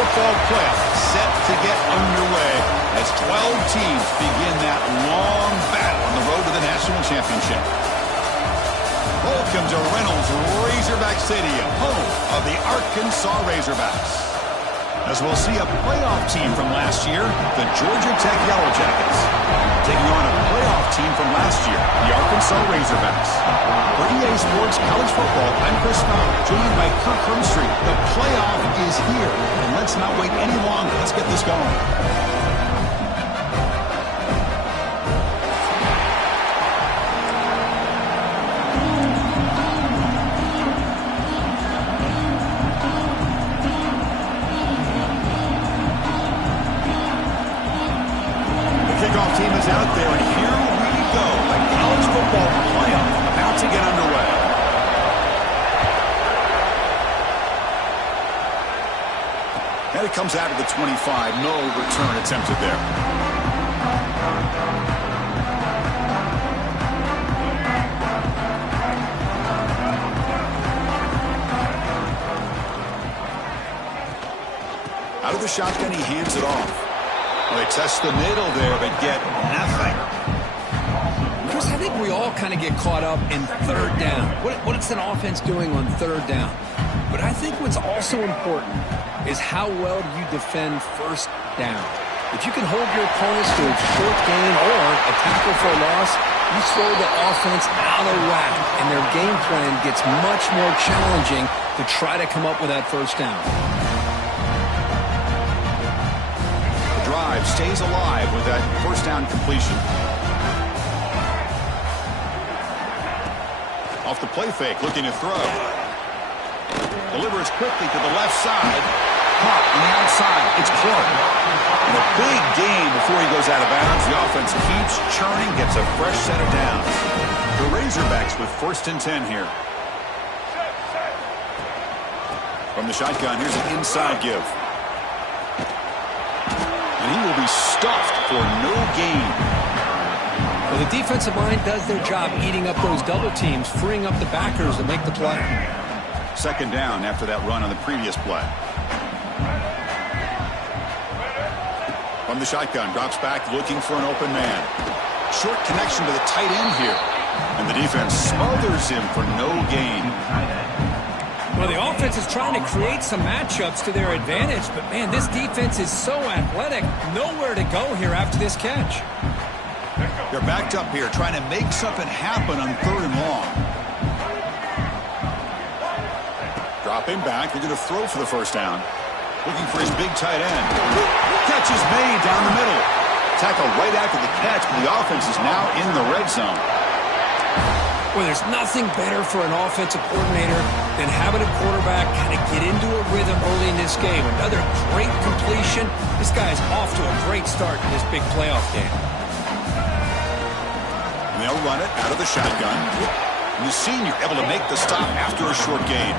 football playoff set to get underway as 12 teams begin that long battle on the road to the national championship. Welcome to Reynolds Razorback Stadium, home of the Arkansas Razorbacks. As we'll see a playoff team from last year, the Georgia Tech Yellow Jackets, taking on a playoff team from last year, the Arkansas Razorbacks. For EA Sports College Football, I'm Chris Fowler, joined by Kirk Hermstreet. The playoff is here, and let's not wait any longer. Let's get this going. Team is out there, and here we go. The college football playoff about to get underway. And it comes out of the 25. No return attempted there. Out of the shotgun, he hands it off. Well, they test the middle there, but get nothing. Chris, I think we all kind of get caught up in third down. What is an offense doing on third down? But I think what's also important is how well do you defend first down. If you can hold your opponents to a short gain or a tackle for a loss, you throw the offense out of whack, and their game plan gets much more challenging to try to come up with that first down. Drive stays alive with that first down completion. Off the play fake, looking to throw. Delivers quickly to the left side. Caught on the outside. It's Clark. And a big gain before he goes out of bounds. The offense keeps churning, gets a fresh set of downs. The Razorbacks with 1st and 10 here. From the shotgun, here's an inside give. And he will be stuffed for no gain. Well, the defensive line does their job eating up those double teams, freeing up the backers to make the play. 2nd down after that run on the previous play. From the shotgun, drops back looking for an open man. Short connection to the tight end here. And the defense smothers him for no gain. Well, the offense is trying to create some matchups to their advantage, but, man, this defense is so athletic. Nowhere to go here after this catch. They're backed up here, trying to make something happen on 3rd and long. Dropping back, they're going to throw for the first down. Looking for his big tight end. Catch is made down the middle. Tackle right after the catch, but the offense is now in the red zone. Well, there's nothing better for an offensive coordinator than having a quarterback kind of get into a rhythm early in this game. Another great completion. This guy is off to a great start in this big playoff game. And they'll run it out of the shotgun. And the senior able to make the stop after a short gain.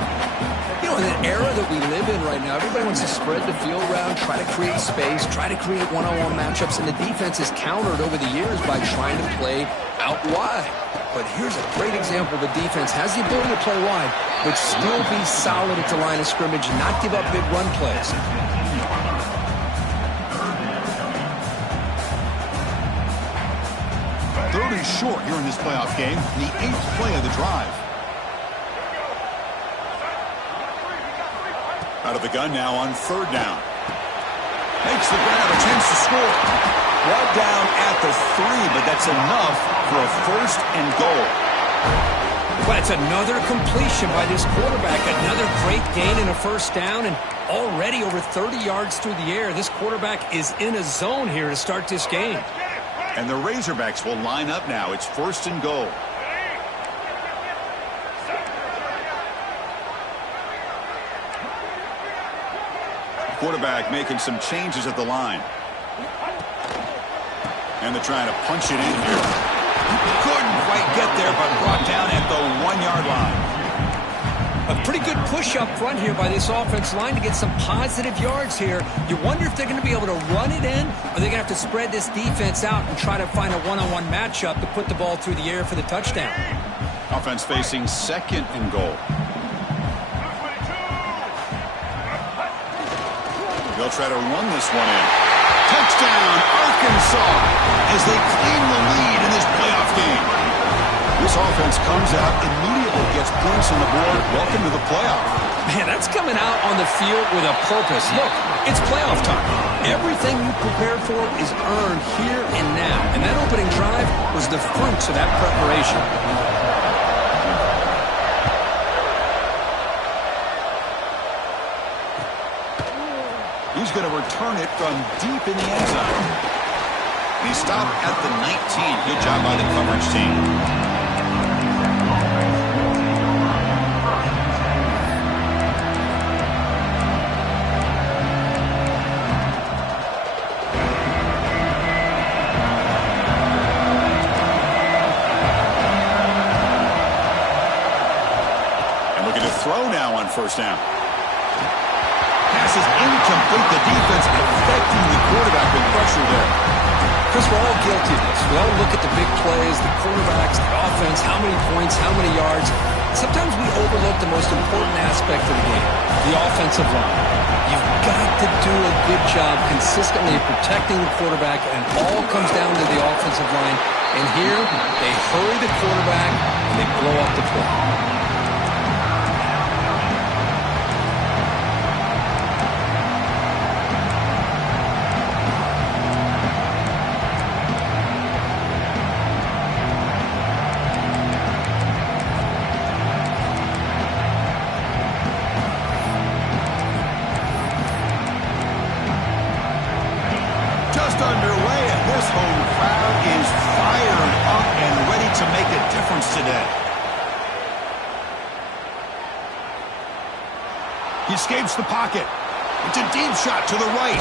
You know, in an era that we live in right now, everybody wants to spread the field around, try to create space, try to create one-on-one matchups, and the defense is countered over the years by trying to play out wide. But here's a great example. The defense has the ability to play wide, but still be solid at the line of scrimmage and not give up big run plays. Third and short here in this playoff game, the 8th play of the drive. Out of the gun now on 3rd down. Makes the grab, attempts to score. Brought down at the 3, but that's enough for a 1st and goal. Well, it's another completion by this quarterback. Another great gain in a first down, and already over 30 yards through the air. This quarterback is in a zone here to start this game. And the Razorbacks will line up now. It's 1st and goal. Quarterback making some changes at the line. And they're trying to punch it in here. Couldn't quite get there, but brought down at the 1-yard line. A pretty good push up front here by this offense line to get some positive yards here. You wonder if they're going to be able to run it in, or they're going to have to spread this defense out and try to find a one-on-one matchup to put the ball through the air for the touchdown. Offense facing 2nd and goal. They'll try to run this one in. Touchdown, Arkansas, as they claim the lead in this playoff game. This offense comes out, immediately gets points on the board. Welcome to the playoff. Man, that's coming out on the field with a purpose. Look, it's playoff time. Everything you prepared for is earned here and now. And that opening drive was the fruits of that preparation. He's going to return it from deep in the end zone. He stopped at the 19. Good job by the coverage team. Throw now on first down. Pass is incomplete. The defense affecting the quarterback with pressure there. Chris, we're all guilty of this. We all look at the big plays, the quarterbacks, the offense, how many points, how many yards. Sometimes we overlook the most important aspect of the game, the offensive line. You've got to do a good job consistently protecting the quarterback, and it all comes down to the offensive line. And here, they hurry the quarterback, and they blow up the play. Underway, and this home crowd is fired up and ready to make a difference today. He escapes the pocket. It's a deep shot to the right.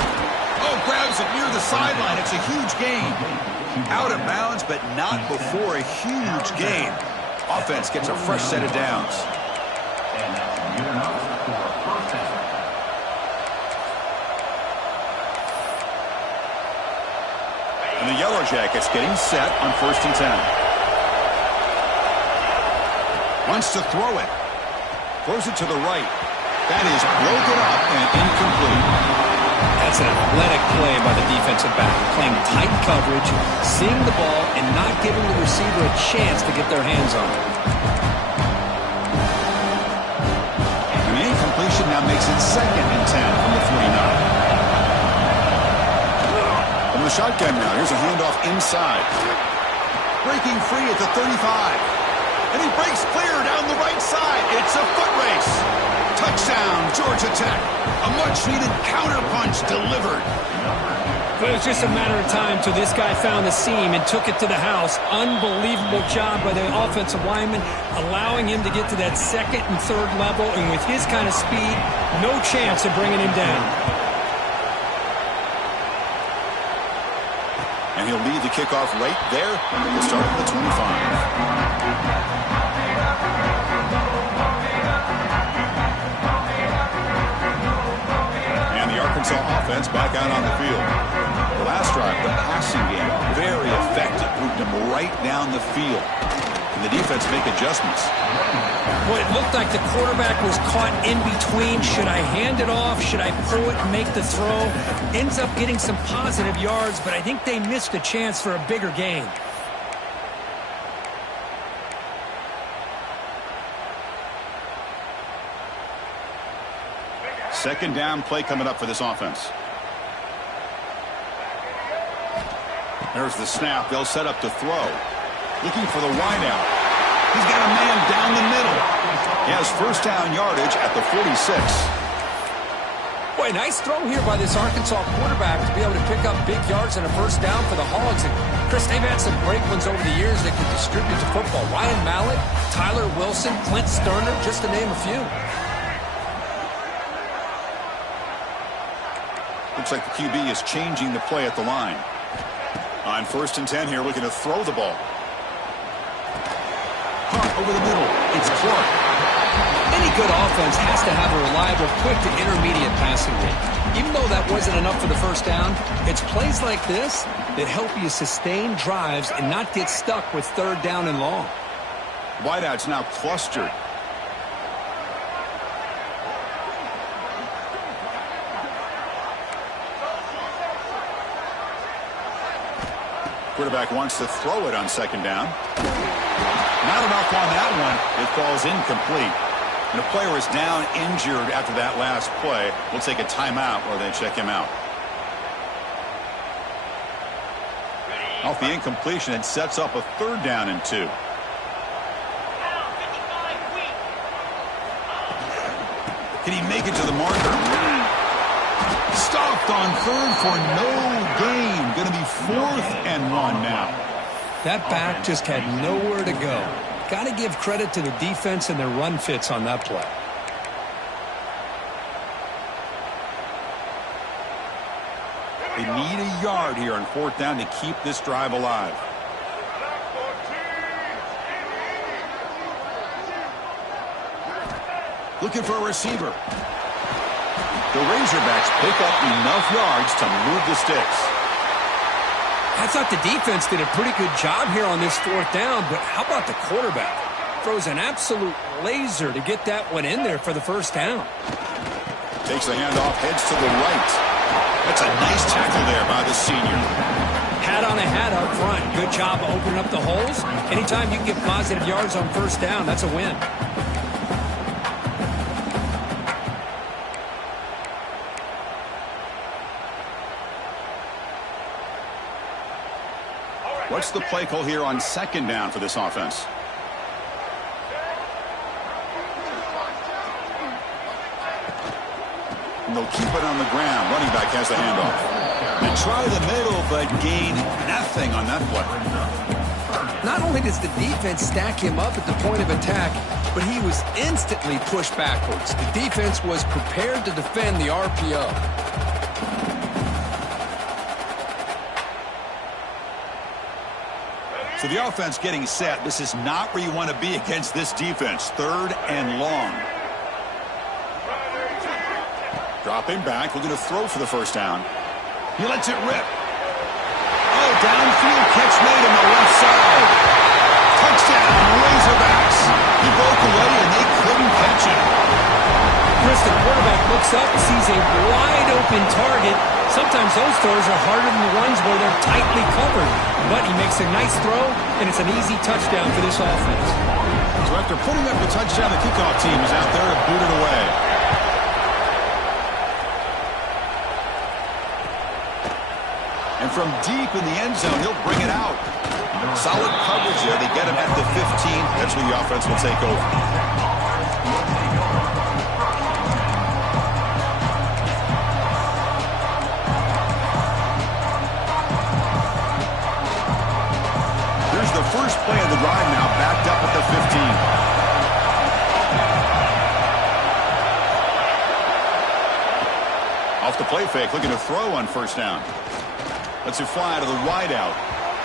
Oh, grabs it near the sideline. It's a huge gain. Out of bounds, but not before a huge gain. Offense gets a fresh set of downs. And the Yellow Jackets getting set on 1st and 10. Wants to throw it. Throws it to the right. That is broken up and incomplete. That's an athletic play by the defensive back. Playing tight coverage, seeing the ball, and not giving the receiver a chance to get their hands on it. And the incompletion now makes it 2nd and 10 from the 49. From the shotgun now, here's a handoff inside. Breaking free at the 35. And he breaks clear down the right side. It's a foot race. Touchdown, Georgia Tech. A much-needed counterpunch delivered. But it was just a matter of time till this guy found the seam and took it to the house. Unbelievable job by the offensive lineman, allowing him to get to that 2nd and 3rd level. And with his kind of speed, no chance of bringing him down. And he'll lead the kickoff right there. We'll start at the 25. And the Arkansas offense back out on the field. The last drive, the passing game, very effective. Moved them right down the field. And the defense make adjustments. Well, it looked like the quarterback was caught in between. Should I hand it off? Should I pull it and make the throw? Ends up getting some positive yards, but I think they missed a chance for a bigger gain. Second down play coming up for this offense. There's the snap. They'll set up to throw. Looking for the wideout. He's got a man down the middle. He has first down yardage at the 46. Boy, nice throw here by this Arkansas quarterback to be able to pick up big yards and a first down for the Hogs. And Chris, they've had some great ones over the years that can distribute the football. Ryan Mallett, Tyler Wilson, Clint Sterner, just to name a few. Looks like the QB is changing the play at the line. On 1st and 10 here, looking to throw the ball. Over the middle, it's Clark. Any good offense has to have a reliable, quick to intermediate passing game. Even though that wasn't enough for the first down, it's plays like this that help you sustain drives and not get stuck with 3rd down and long. Wideout's now clustered. Quarterback wants to throw it on second down. Not enough on that one. It falls incomplete. And the player is down injured after that last play. We'll take a timeout while they check him out. Off the incompletion, it sets up a 3rd down and 2. Can he make it to the marker? Stopped on 3rd for no gain. Going to be 4th and 1 now. That back just had nowhere to go. Got to give credit to the defense and their run fits on that play. They need a yard here on 4th down to keep this drive alive. Looking for a receiver. The Razorbacks pick up enough yards to move the sticks. I thought the defense did a pretty good job here on this 4th down, but how about the quarterback? Throws an absolute laser to get that one in there for the 1st down. Takes the handoff, heads to the right. That's a nice tackle there by the senior. Hat on a hat up front. Good job opening up the holes. Anytime you can get positive yards on 1st down, that's a win. What's the play call here on 2nd down for this offense? And they'll keep it on the ground. Running back has the handoff. They try the middle, but gain nothing on that play. Not only does the defense stack him up at the point of attack, but he was instantly pushed backwards. The defense was prepared to defend the RPO. So the offense getting set. This is not where you want to be against this defense. 3rd and long. Dropping back. We're going to throw for the 1st down. He lets it rip. Oh, downfield catch made on the left side. Touchdown, Razorbacks. He broke away and they couldn't catch him. Chris, the quarterback looks up, sees a wide-open target. Sometimes those throws are harder than the ones where they're tightly covered. But he makes a nice throw, and it's an easy touchdown for this offense. So after putting up the touchdown, the kickoff team is out there to boot it away. And from deep in the end zone, he'll bring it out. Solid coverage there. They get him at the 15. That's where the offense will take over. First play of the drive now, backed up at the 15. Off the play fake, looking to throw on 1st down. Lets it fly to the wideout.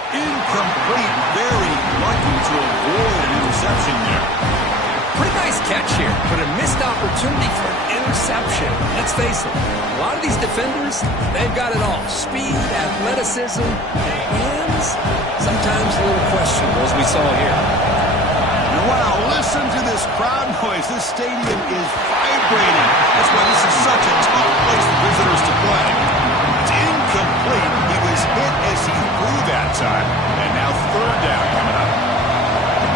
Incomplete, very lucky to avoid an interception there. Pretty nice catch here, but a missed opportunity for an interception. Let's face it, a lot of these defenders, they've got it all. Speed, athleticism, hands, sometimes a little questionable, as we saw here. Wow, listen to this crowd noise. This stadium is vibrating. That's why this is such a tough place for visitors to play. It's incomplete. He was hit as he threw that time. And now 3rd down coming up.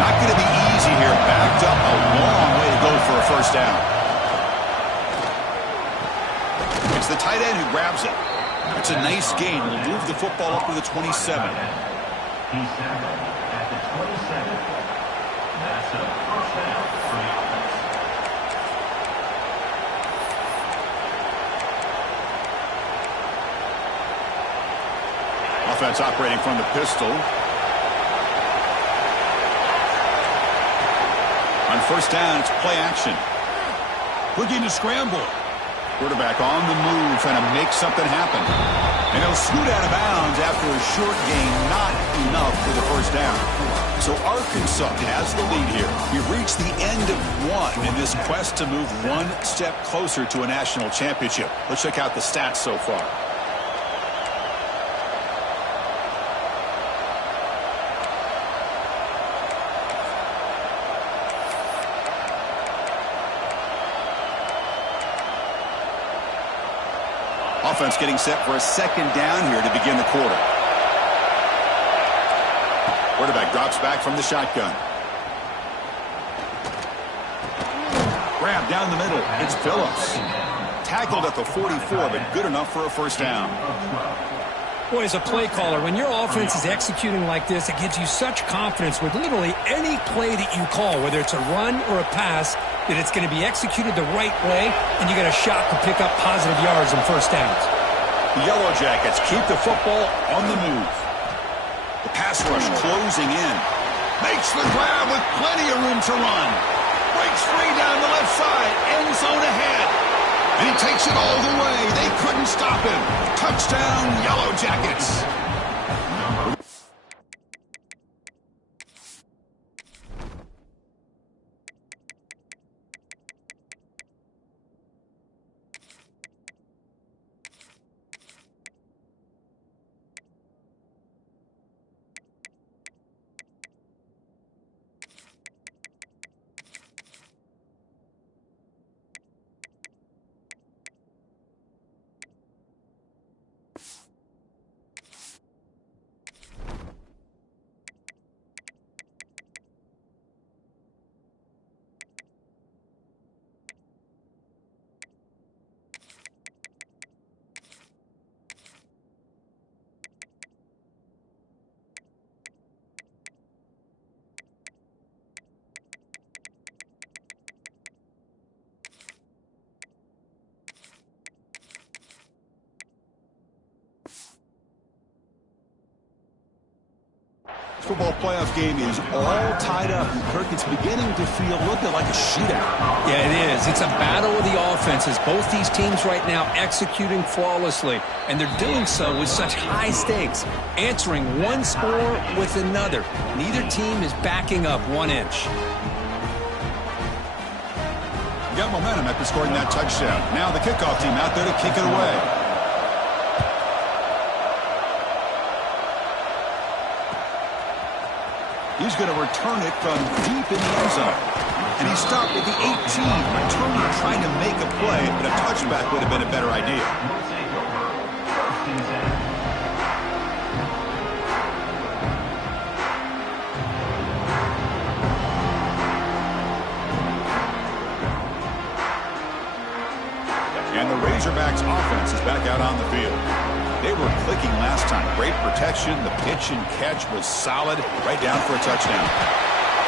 Not going to be easy here. Backed up a long way to go for a 1st down. It's the tight end who grabs it. It's a nice gain. Will move the football up to the 27. He's at the 27. That's a 1st down for the offense. Offense operating from the pistol. On 1st down, it's play action. Looking to scramble. Quarterback on the move, trying to make something happen. And he'll scoot out of bounds after a short gain, not enough for the 1st down. So Arkansas has the lead here. We've reached the end of one in this quest to move one step closer to a national championship. Let's check out the stats so far. Offense getting set for a 2nd down here to begin the quarter. Quarterback drops back from the shotgun. Grab down the middle. It's Phillips. Tackled at the 44, but good enough for a first down. Boy, as a play caller, when your offense is executing like this, it gives you such confidence with literally any play that you call, whether it's a run or a pass, that it's going to be executed the right way, and you got a shot to pick up positive yards and first downs. The Yellow Jackets keep the football on the move. The pass rush closing in. Makes the grab with plenty of room to run. Breaks free down the left side. End zone ahead. And he takes it all the way. They couldn't stop him. Touchdown, Yellow Jackets. Football playoff game is all tied up, and Kirk, it's beginning to feel a little bit like a shootout. Yeah, it is. It's a battle of the offenses. Both these teams right now executing flawlessly, and they're doing so with such high stakes, answering one score with another. Neither team is backing up 1 inch. Got momentum after scoring that touchdown. Now the kickoff team out there to kick it away. He's going to return it from deep in the end zone. And he stopped at the 18. Returner trying to make a play, but a touchback would have been a better idea. And the Razorbacks offense is back out on the field. They were clicking last time. Great protection. The pitch and catch was solid. Right down for a touchdown.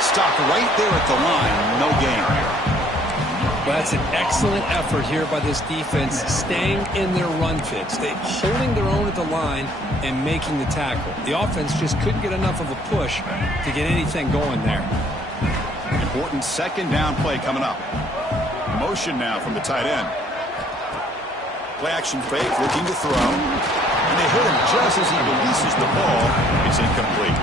Stopped right there at the line. No gain. Well, that's an excellent effort here by this defense, staying in their run fits. They holding their own at the line and making the tackle. The offense just couldn't get enough of a push to get anything going there. Important second down play coming up. Motion now from the tight end. Play action fake, looking to throw. And they hit him just as he releases the ball. It's incomplete.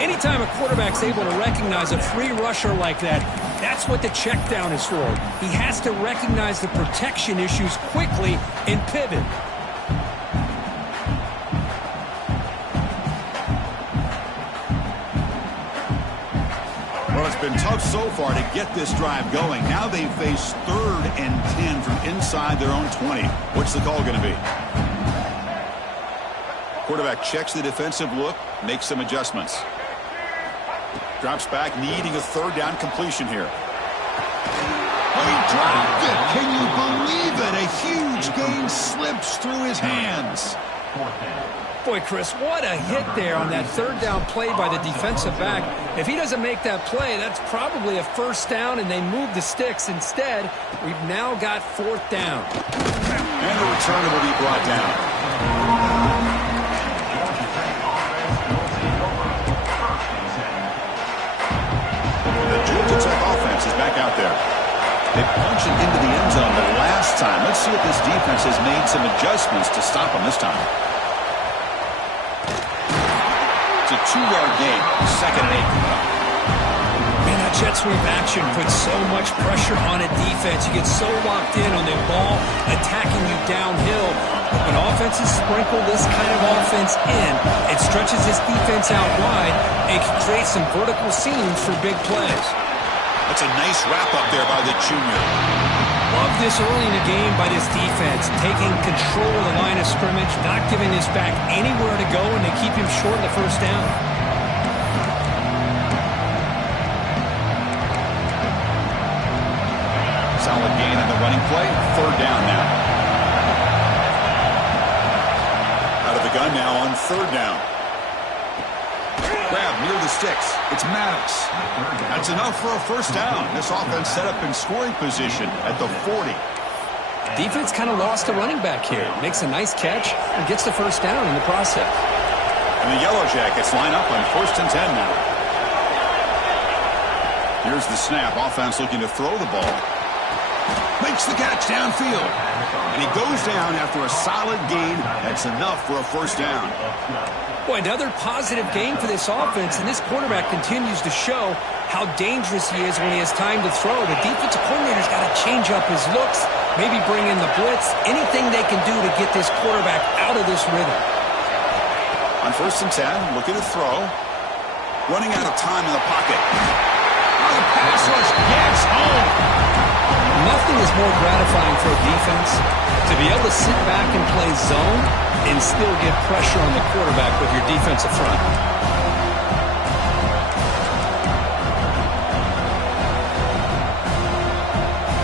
Anytime a quarterback's able to recognize a free rusher like that, that's what the check down is for. He has to recognize the protection issues quickly and pivot. Well, it's been tough so far to get this drive going. Now they face 3rd and 10 from inside their own 20. What's the call going to be? Quarterback checks the defensive look, makes some adjustments. Drops back, needing a 3rd down completion here. Oh, he dropped it! Can you believe it? A huge gain slips through his hands. Boy, Chris, what a hit there on that 3rd down play by the defensive back. If he doesn't make that play, that's probably a first down, and they move the sticks. Instead, we've now got 4th down. And the return will be brought down. The Georgia Tech offense is back out there. They punch it into the end zone the last time. Let's see if this defense has made some adjustments to stop them this time. It's a 2-yard gain. 2nd and 8. Man, that jet sweep action puts so much pressure on a defense. You get so locked in on the ball attacking you downhill. When offenses sprinkle this kind of offense in, it stretches this defense out wide and can create some vertical seams for big plays. That's a nice wrap-up there by the junior. Love this early in the game by this defense, taking control of the line of scrimmage, not giving this back anywhere to go, and they keep him short of the first down. Solid gain on the running play. Third down now. Out of the gun now on third down. Grab near the sticks. It's Maddox. That's enough for a first down. This offense set up in scoring position at the 40. Defense kind of lost a running back here. Makes a nice catch and gets the first down in the process. And the Yellow Jackets line up on 1st and 10 now. Here's the snap. Offense looking to throw the ball. Makes the catch downfield. And he goes down after a solid gain. That's enough for a first down. Boy, another positive game for this offense, and this quarterback continues to show how dangerous he is when he has time to throw. The defensive coordinator's got to change up his looks, maybe bring in the blitz, anything they can do to get this quarterback out of this rhythm. On 1st and 10, looking to throw. Running out of time in the pocket. Oh, the pass rush gets home. Nothing is more gratifying for a defense to be able to sit back and play zone and still get pressure on the quarterback with your defensive front.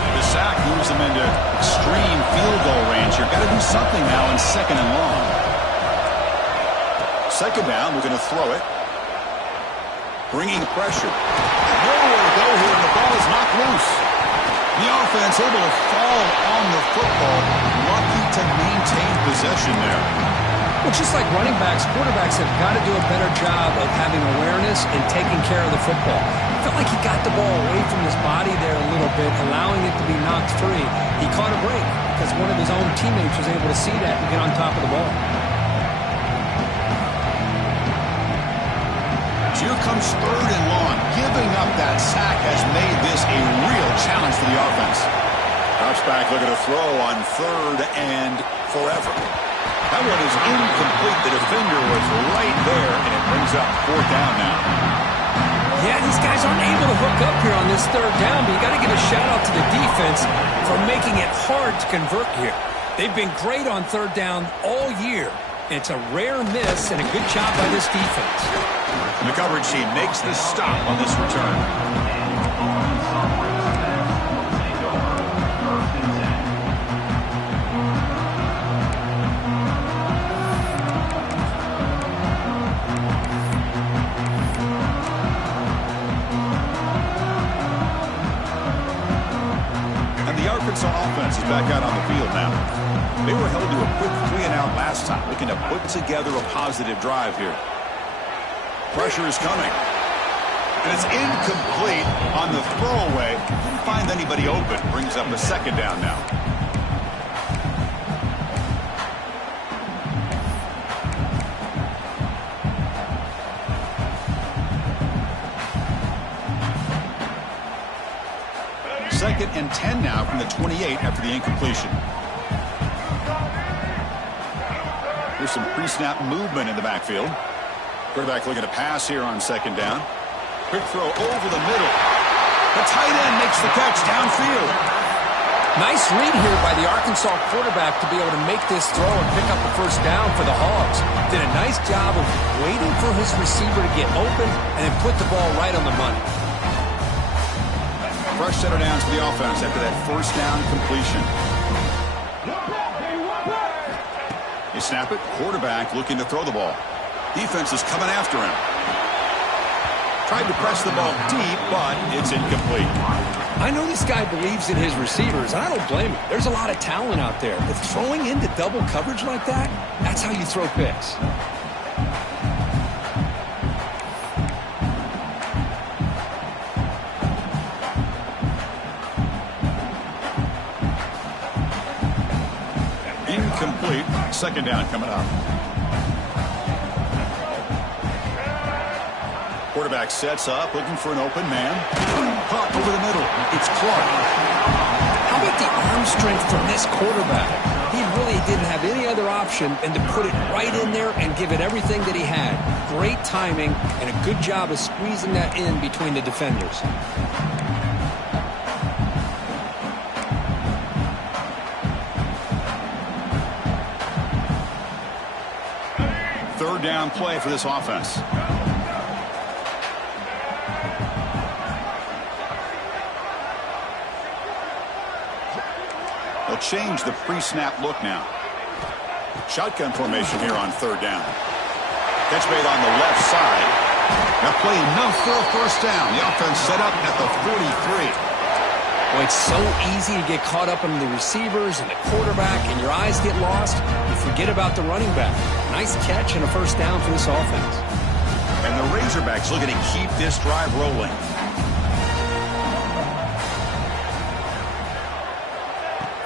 And the sack moves them into extreme field goal range here. Got to do something now on 2nd and long. 2nd down, we're going to throw it. Bringing pressure. Nowhere to go here, and the ball is knocked loose. The offense able to fall on the football. Lucky to maintain possession there. Well, just like running backs, quarterbacks have got to do a better job of having awareness and taking care of the football. I felt like he got the ball away from his body there a little bit, allowing it to be knocked free. He caught a break because one of his own teammates was able to see that and get on top of the ball. Here comes 3rd and long. Giving up that sack has made this a real challenge for the offense. Drops back looking to throw on 3rd and forever. That one is incomplete. The defender was right there, and it brings up 4th down now. Yeah, these guys aren't able to hook up here on this 3rd down, but you got to give a shout-out to the defense for making it hard to convert here. They've been great on 3rd down all year. It's a rare miss and a good job by this defense. The coverage team makes the stop on this return. Arkansas offense is back out on the field now. They were held to a quick 3-and-out last time, looking to put together a positive drive here. Pressure is coming. And it's incomplete on the throwaway. Didn't find anybody open. Brings up a 2nd down now. Second and 10 now from the 28 after the incompletion. There's some pre-snap movement in the backfield. Quarterback looking to pass here on 2nd down. Quick throw over the middle. The tight end makes the catch downfield. Nice read here by the Arkansas quarterback to be able to make this throw and pick up the 1st down for the Hogs. Did a nice job of waiting for his receiver to get open and then put the ball right on the money. Fresh set of downs for the offense after that 1st down completion. You snap it. Quarterback looking to throw the ball. Defense is coming after him. Tried to press the ball deep, but it's incomplete. I know this guy believes in his receivers, and I don't blame him. There's a lot of talent out there. But throwing into double coverage like that, that's how you throw picks. Incomplete. 2nd down coming up. Quarterback sets up, looking for an open man. Caught over the middle. It's Clark. How about the arm strength from this quarterback? He really didn't have any other option than to put it right in there and give it everything that he had. Great timing and a good job of squeezing that in between the defenders. Third down play for this offense. They'll change the pre-snap look now. Shotgun formation here on third down. Catch made on the left side. Now play enough for a first down. The offense set up at the 43. Well, it's so easy to get caught up in the receivers and the quarterback, and your eyes get lost. You forget about the running back. Nice catch and a first down for this offense. And the Razorbacks looking to keep this drive rolling.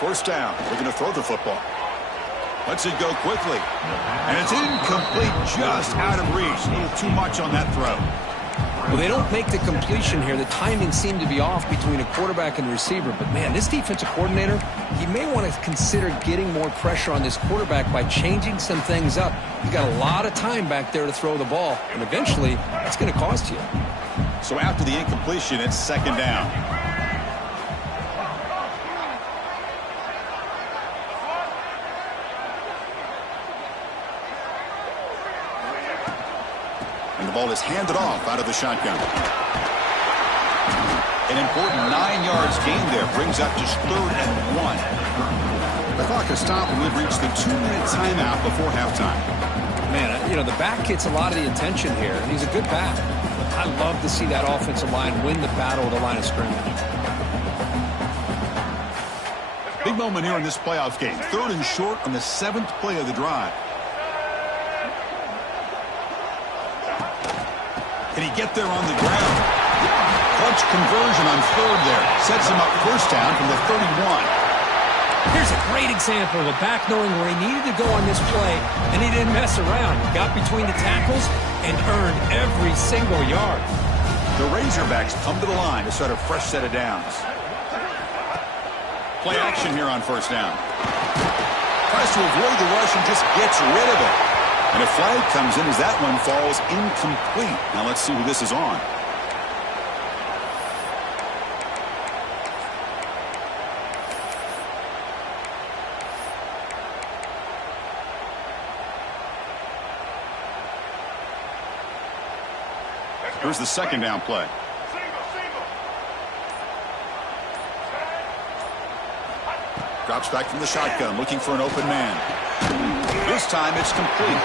First down, looking to throw the football. Lets it go quickly. And it's incomplete, just out of reach. A little too much on that throw. Well, they don't make the completion here. The timing seemed to be off between a quarterback and the receiver. But, man, this defensive coordinator, he may want to consider getting more pressure on this quarterback by changing some things up. He's got a lot of time back there to throw the ball, and eventually that's going to cost you. So after the incompletion, it's second down. And the ball is handed off out of the shotgun. An important 9 yards gain there brings up just 3rd and 1. The clock has stopped and we've reached the 2-minute timeout before halftime. Man, you know, the back gets a lot of the attention here, and he's a good back. I love to see that offensive line win the battle of the line of scrimmage. Big moment here in this playoff game. 3rd and short on the 7th play of the drive. Can he get there on the ground? Clutch conversion on 3rd there. Sets him up first down from the 31. Here's a great example of a back knowing where he needed to go on this play, and he didn't mess around. He got between the tackles and earned every single yard. The Razorbacks come to the line to start a fresh set of downs. Play action here on first down. Tries to avoid the rush and just gets rid of it. And a flag comes in as that one falls incomplete. Now let's see who this is on. Here's the second down play. Drops back from the shotgun, looking for an open man. This time it's complete.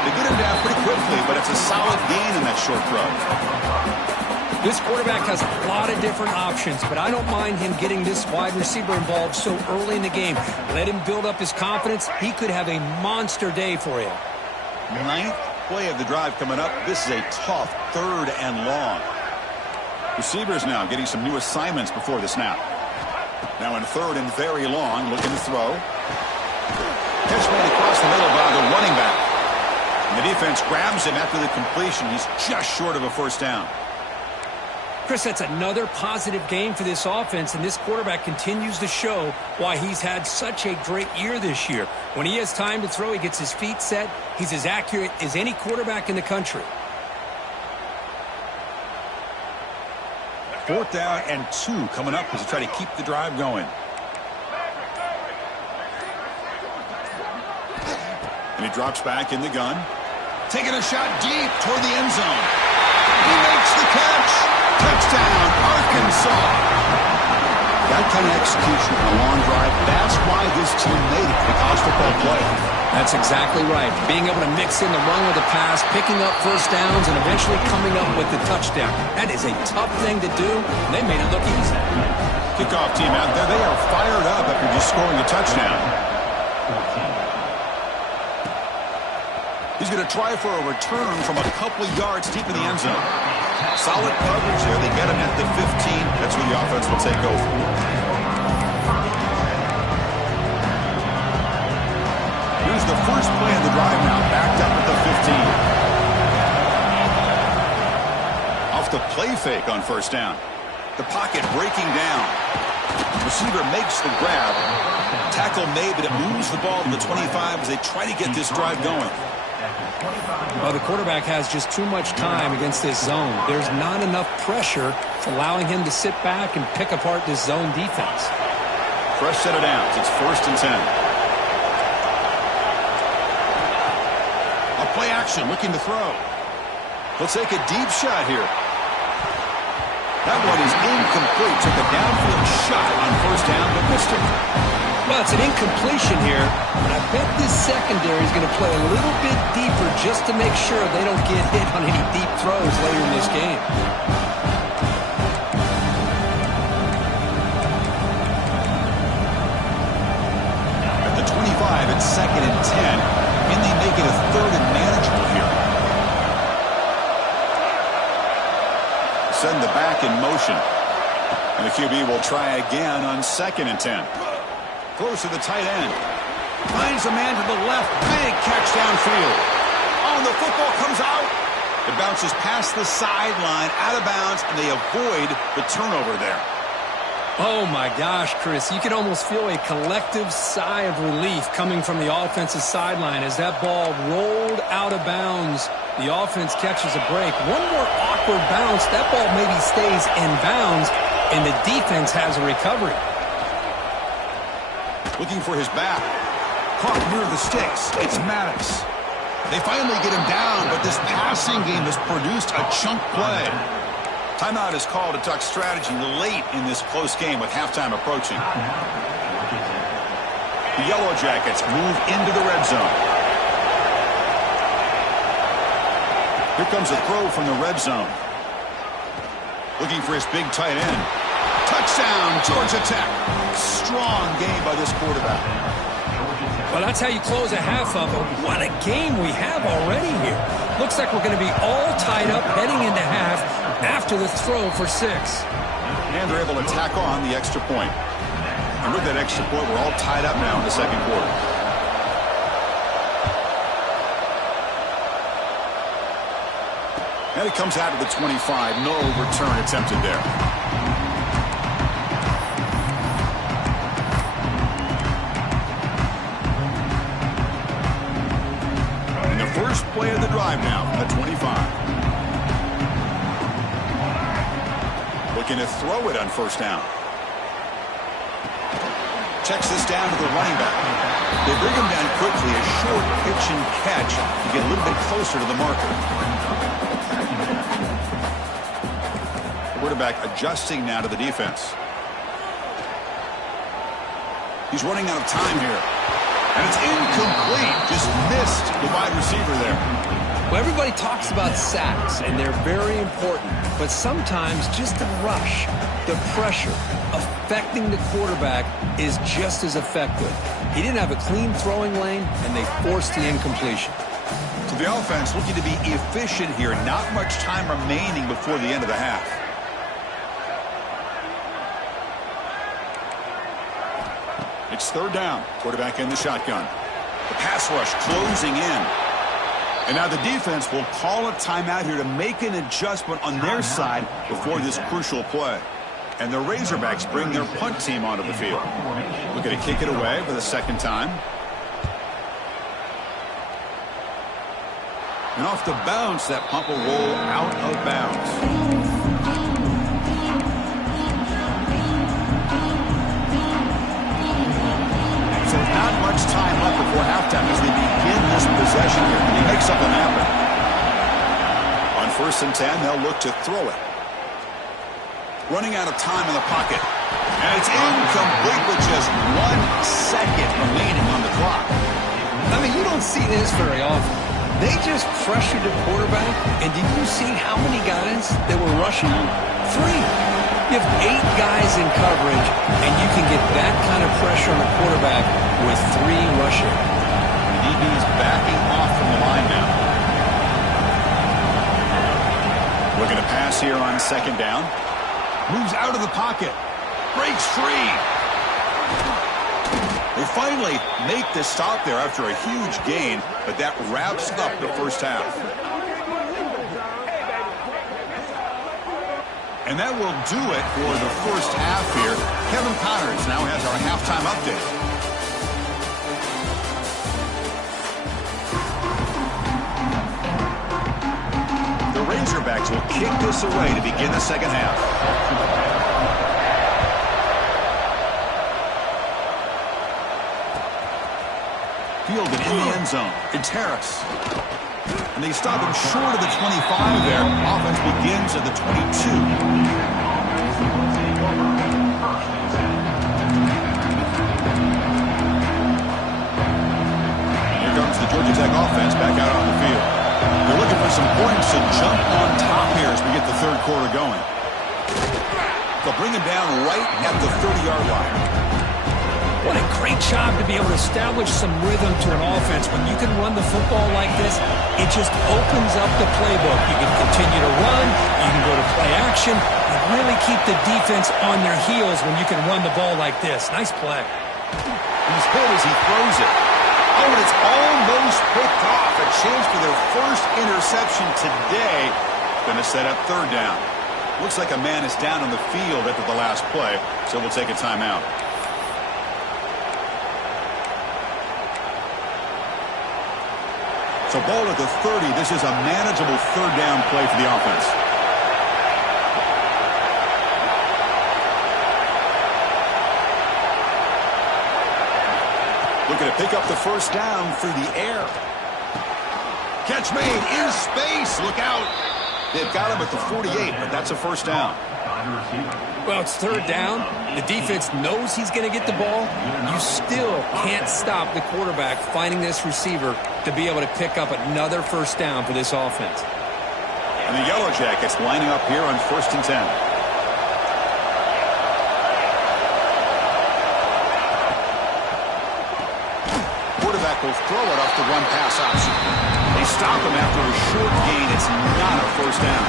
They get him down pretty quickly, but it's a solid gain in that short throw. This quarterback has a lot of different options, but I don't mind him getting this wide receiver involved so early in the game. Let him build up his confidence. He could have a monster day for you. 9th play of the drive coming up. This is a tough 3rd and long. Receivers now getting some new assignments before the snap. Now in 3rd and very long, looking to throw. Catch made across the middle by the running back. And the defense grabs him after the completion. He's just short of a first down. Chris, that's another positive game for this offense, and this quarterback continues to show why he's had such a great year this year. When he has time to throw, he gets his feet set. He's as accurate as any quarterback in the country. 4th down and 2 coming up as they try to keep the drive going. And he drops back in the gun. Taking a shot deep toward the end zone. He makes the catch. Touchdown, Arkansas. That kind of execution on a long drive, that's why this team made it to the college football playoff. That's exactly right. Being able to mix in the run with the pass, picking up first downs, and eventually coming up with the touchdown. That is a tough thing to do, and they made it look easy. Kickoff team out there, they are fired up after just scoring a touchdown. He's going to try for a return from a couple of yards deep in the end zone. Solid coverage there. They get him at the 15. That's where the offense will take over. Here's the first play of the drive now, backed up at the 15. Off the play fake on first down. The pocket breaking down. Receiver makes the grab. Tackle made, but it moves the ball to the 25 as they try to get this drive going. Well, the quarterback has just too much time against this zone. There's not enough pressure allowing him to sit back and pick apart this zone defense. Fresh set of downs. It's 1st and 10. A play action, looking to throw. He'll take a deep shot here. That one is incomplete. Took a downfield shot on first down, but missed it. Well, it's an incompletion here, but I bet this secondary is going to play a little bit deeper just to make sure they don't get hit on any deep throws later in this game. At the 25, it's 2nd and 10. Can they make it a 3rd and manageable here? Send the back in motion. And the QB will try again on 2nd and 10. Close to the tight end. Finds a man to the left. Big catch downfield. Oh, the football comes out. It bounces past the sideline, out of bounds, and they avoid the turnover there. Oh, my gosh, Chris. You can almost feel a collective sigh of relief coming from the offensive sideline as that ball rolled out of bounds. The offense catches a break. One more awkward bounce. That ball maybe stays in bounds, and the defense has a recovery. Looking for his back. Caught near the sticks. It's Maddox. They finally get him down, but this passing game has produced a chunk play. Timeout is called to talk strategy late in this close game with halftime approaching. The Yellow Jackets move into the red zone. Here comes a throw from the red zone. Looking for his big tight end. Touchdown, Georgia Tech. Strong game by this quarterback. Well, that's how you close a half of it. What a game we have already here. Looks like we're going to be all tied up heading into half after the throw for 6. And they're able to tack on the extra point. And with that extra point, we're all tied up now in the second quarter. And it comes out of the 25. No return attempted there. First play of the drive now from the 25. Looking to throw it on first down. Checks this down to the running back. They bring him down quickly, a short pitch and catch to get a little bit closer to the marker. Quarterback adjusting now to the defense. He's running out of time here. And it's incomplete. Just missed the wide receiver there. Well, everybody talks about sacks, and they're very important. But sometimes just the rush, the pressure, affecting the quarterback is just as effective. He didn't have a clean throwing lane, and they forced the incompletion. So the offense looking to be efficient here. Not much time remaining before the end of the half. It's 3rd down. Quarterback in the shotgun. The pass rush closing in. And now the defense will call a timeout here to make an adjustment on their side before this crucial play. And the Razorbacks bring their punt team onto the field. Looking to kick it away for the 2nd time. And off the bounce, that punt will roll out of bounds. Not much time left before halftime as they begin this possession here. Can they make something happen? On 1st and 10, they'll look to throw it. Running out of time in the pocket. And it's incomplete with just 1 second remaining on the clock. I mean, you don't see this very often. They just pressured the quarterback, and did you see how many guys they were rushing? 3. You have 8 guys in coverage, and you can get that kind of pressure on the quarterback with 3 rushing. The DB is backing off from the line now. Looking to pass here on 2nd down. Moves out of the pocket. Breaks free. They finally make the stop there after a huge gain, but that wraps up the first half. And that will do it for the first half here. Kevin Connors now has our halftime update. The Razorbacks will kick this away to begin the second half. Fielded in the end zone. It's Harris. And they stop him short of the 25 there. Offense begins at the 22. for some points to jump on top here as we get the third quarter going. They'll bring him down right at the 30-yard line. What a great job to be able to establish some rhythm to an offense. When you can run the football like this, it just opens up the playbook. You can continue to run, you can go to play action, and really keep the defense on their heels when you can run the ball like this. Nice play. He's hit as he throws it. Oh, and it's almost picked off. A chance for their first interception today. Going to set up third down. Looks like a man is down on the field after the last play, so we'll take a timeout. So ball at the 30. This is a manageable third down play for the offense. Looking to pick up the first down through the air. Catch made in space. Look out. They've got him at the 48, but that's a first down. Well, it's third down. The defense knows he's going to get the ball. You still can't stop the quarterback finding this receiver to be able to pick up another first down for this offense. And the Yellow Jackets lining up here on 1st and 10. Quarterback will throw it off the run pass option. They stop him after a short gain. It's not a first down.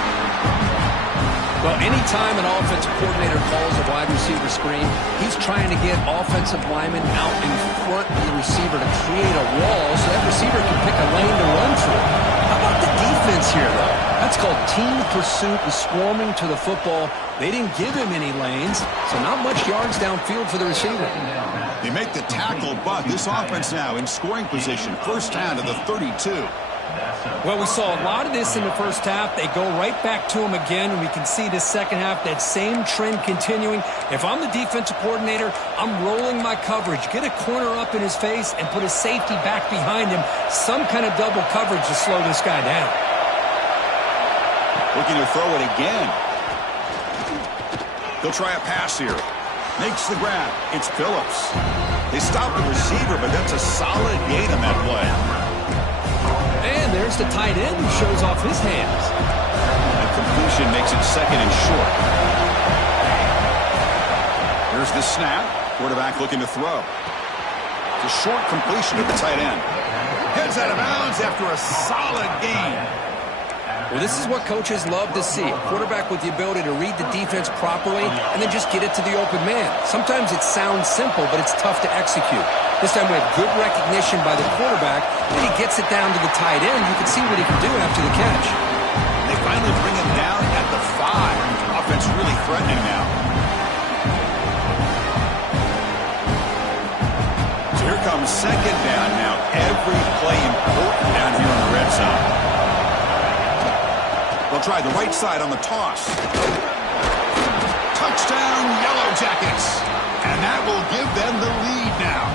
Well, anytime an offensive coordinator calls a wide receiver screen, he's trying to get offensive linemen out in front of the receiver to create a wall so that receiver can pick a lane to run through. How about the defense here, though? That's called team pursuit and swarming to the football. They didn't give him any lanes, so not much yards downfield for the receiver. They make the tackle, but this offense now in scoring position. First down to the 32. Well, we saw a lot of this in the first half. They go right back to him again, and we can see the second half, that same trend continuing. If I'm the defensive coordinator, I'm rolling my coverage. Get a corner up in his face and put a safety back behind him. Some kind of double coverage to slow this guy down. Looking to throw it again. He'll try a pass here. Makes the grab. It's Phillips. They stop the receiver, but that's a solid gain on that play. And there's the tight end who shows off his hands. That completion makes it second and short. Here's the snap. Quarterback looking to throw. It's a short completion to the tight end. Heads out of bounds after a solid gain. Well, this is what coaches love to see. A quarterback with the ability to read the defense properly and then just get it to the open man. Sometimes it sounds simple, but it's tough to execute. This time we have good recognition by the quarterback, and he gets it down to the tight end. You can see what he can do after the catch. They finally bring him down at the 5. Offense really threatening now. So here comes second down now. Every play important down here in the red zone. They'll try the right side on the toss. Touchdown, Yellow Jackets. And that will give them the lead now.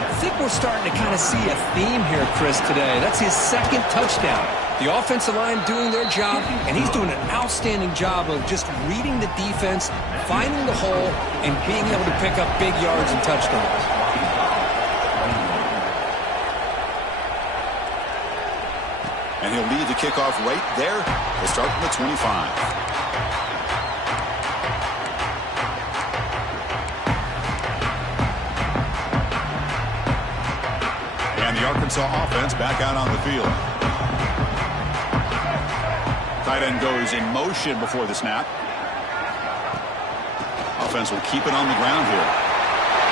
I think we're starting to kind of see a theme here, Chris, today. That's his second touchdown. The offensive line doing their job, and he's doing an outstanding job of just reading the defense, finding the hole, and being able to pick up big yards and touchdowns. And he'll lead the kickoff right there. We'll start from the 25. And the Arkansas offense back out on the field. Tight end goes in motion before the snap. Offense will keep it on the ground here.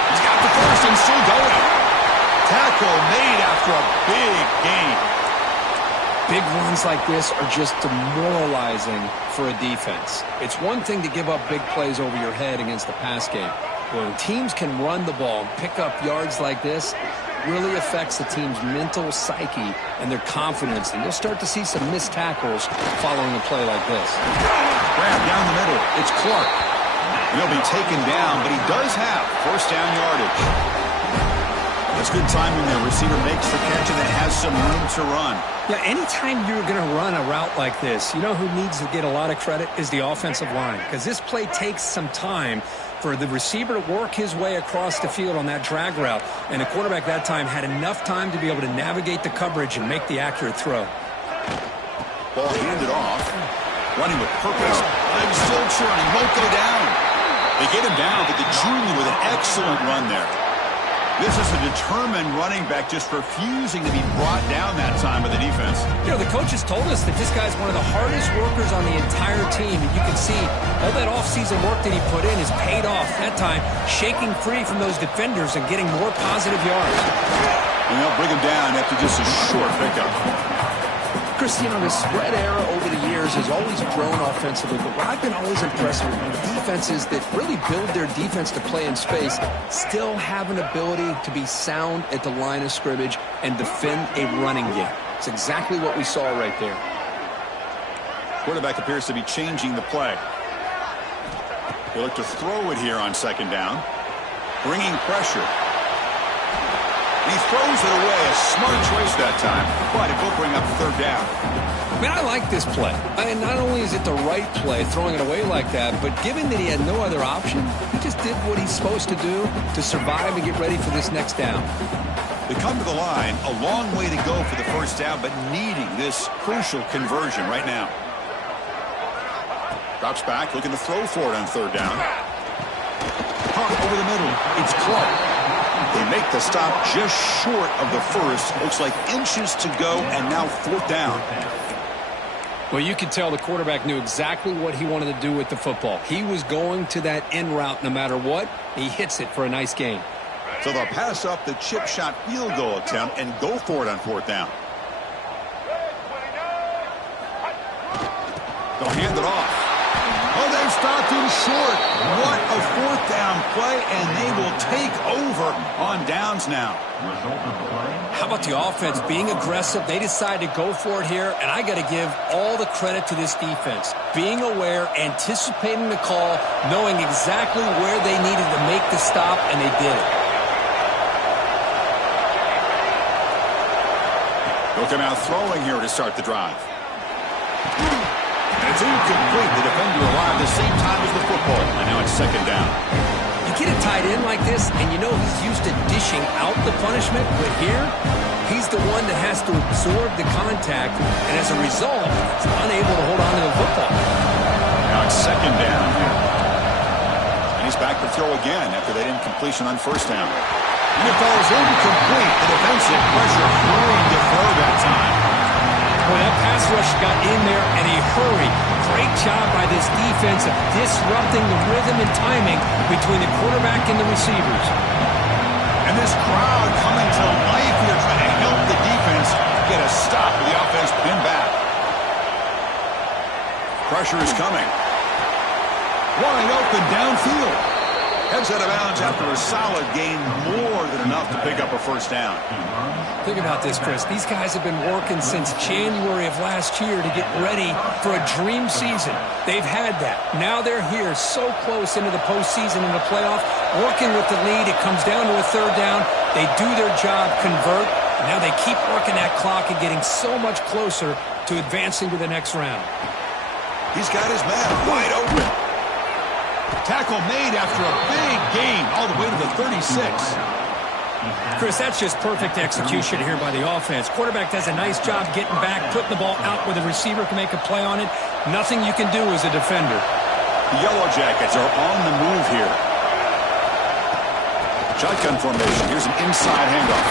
He's got the first and still going. Tackle made after a big gain. Big runs like this are just demoralizing for a defense. It's one thing to give up big plays over your head against the pass game. When teams can run the ball and pick up yards like this, really affects the team's mental psyche and their confidence. And you'll start to see some missed tackles following a play like this. Grab down the middle. It's Clark. He'll be taken down, but he does have first down yardage. It's good timing there. Receiver makes the catch and it has some room to run. Yeah, anytime you're going to run a route like this, you know who needs to get a lot of credit is the offensive line. Because this play takes some time for the receiver to work his way across the field on that drag route. And the quarterback that time had enough time to be able to navigate the coverage and make the accurate throw. Ball handed off. Running with purpose. I'm still churning. Won't go down. They get him down, but the junior with an excellent run there. This is a determined running back just refusing to be brought down that time by the defense. You know, the coaches told us that this guy's one of the hardest workers on the entire team. And you can see all that offseason work that he put in is paid off. That time, shaking free from those defenders and getting more positive yards. And they'll bring him down after just a short pickup. Chris, you know, the spread era over the years has always grown offensively, but what I've been always impressed with defenses that really build their defense to play in space still have an ability to be sound at the line of scrimmage and defend a running game. It's exactly what we saw right there. Quarterback appears to be changing the play. They look to throw it here on second down. Bringing pressure. He throws it away. A smart choice that time, but it will bring up third down. I mean, I like this play. And not only is it the right play, throwing it away like that, but given that he had no other option, he just did what he's supposed to do to survive and get ready for this next down. They come to the line, a long way to go for the first down, but needing this crucial conversion right now. Drops back, looking to throw for it on third down. Hunt over the middle. It's Clark. They make the stop just short of the first. Looks like inches to go, and now fourth down. Well, you could tell the quarterback knew exactly what he wanted to do with the football. He was going to that in route no matter what. He hits it for a nice gain. So they'll pass up the chip shot field goal attempt and go for it on fourth down. They'll hand it off. Oh, they've stopped him short. What a fourth down play, and they will take over on downs now. How about the offense being aggressive? They decide to go for it here, and I got to give all the credit to this defense. Being aware, anticipating the call, knowing exactly where they needed to make the stop, and they did it. They'll come out throwing here to start the drive. And it's incomplete. The defender arrived the same time as the football. And now it's second down. You get a tight end like this, and you know he's used to dishing out the punishment, but here, he's the one that has to absorb the contact, and as a result, he's unable to hold on to the football. Now it's second down here. And he's back to throw again after that incompletion on first down. And it falls incomplete. The defensive pressure hurrying to throw that time. Well, that pass rush got in there in a hurry. Great job by this defense of disrupting the rhythm and timing between the quarterback and the receivers. And this crowd coming to life here, trying to help the defense get a stop with the offense pinned back. Pressure is coming. Wide open downfield. Heads out of bounds after a solid gain, more than enough to pick up a first down. Think about this, Chris. These guys have been working since January of last year to get ready for a dream season. They've had that. Now they're here so close into the postseason and the playoff, working with the lead. It comes down to a third down. They do their job, convert, and now they keep working that clock and getting so much closer to advancing to the next round. He's got his man wide open. Tackle made after a big gain all the way to the 36. Chris, that's just perfect execution here by the offense. Quarterback does a nice job getting back, putting the ball out where the receiver can make a play on it. Nothing you can do as a defender. The Yellow Jackets are on the move here. Shotgun formation. Here's an inside handoff.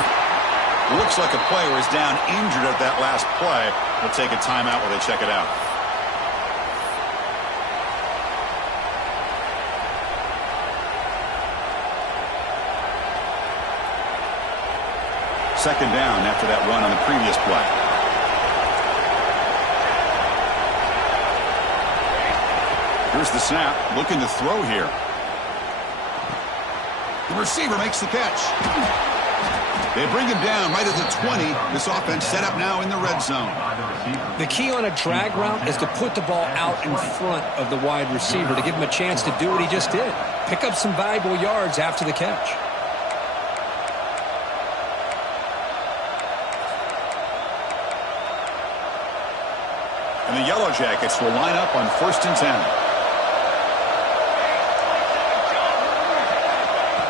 Looks like a player is down injured at that last play. They'll take a timeout while they check it out. Second down after that run on the previous play. Here's the snap. Looking to throw here. The receiver makes the catch. They bring him down right at the 20. This offense set up now in the red zone. The key on a drag route is to put the ball out in front of the wide receiver to give him a chance to do what he just did. Pick up some valuable yards after the catch. And the Yellow Jackets will line up on 1st and 10.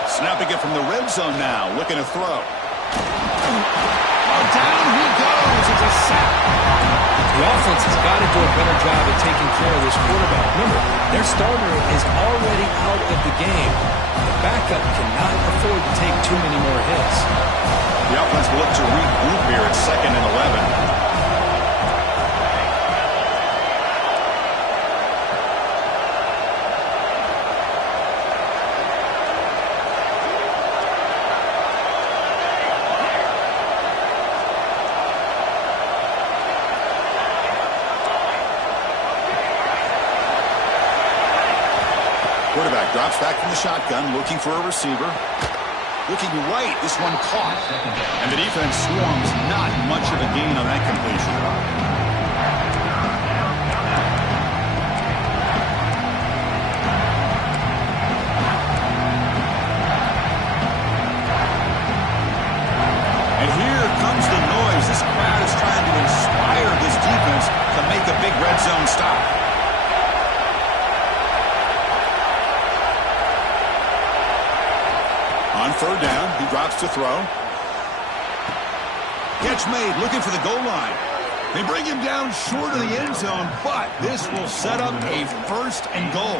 Snapping it from the red zone now, looking to throw. Oh, down he goes. It's a sack. The offense has got to do a better job of taking care of this quarterback. Remember, their starter is already out of the game. The backup cannot afford to take too many more hits. The offense will look to regroup here at 2nd and 11. Quarterback drops back from the shotgun, looking for a receiver. Looking right, this one caught. And the defense swarms, not much of a gain on that completion. And here comes the noise. This crowd is trying to inspire this defense to make a big red zone stop. On 3rd down, he drops to throw. Catch made, looking for the goal line. They bring him down short of the end zone, but this will set up a 1st and goal.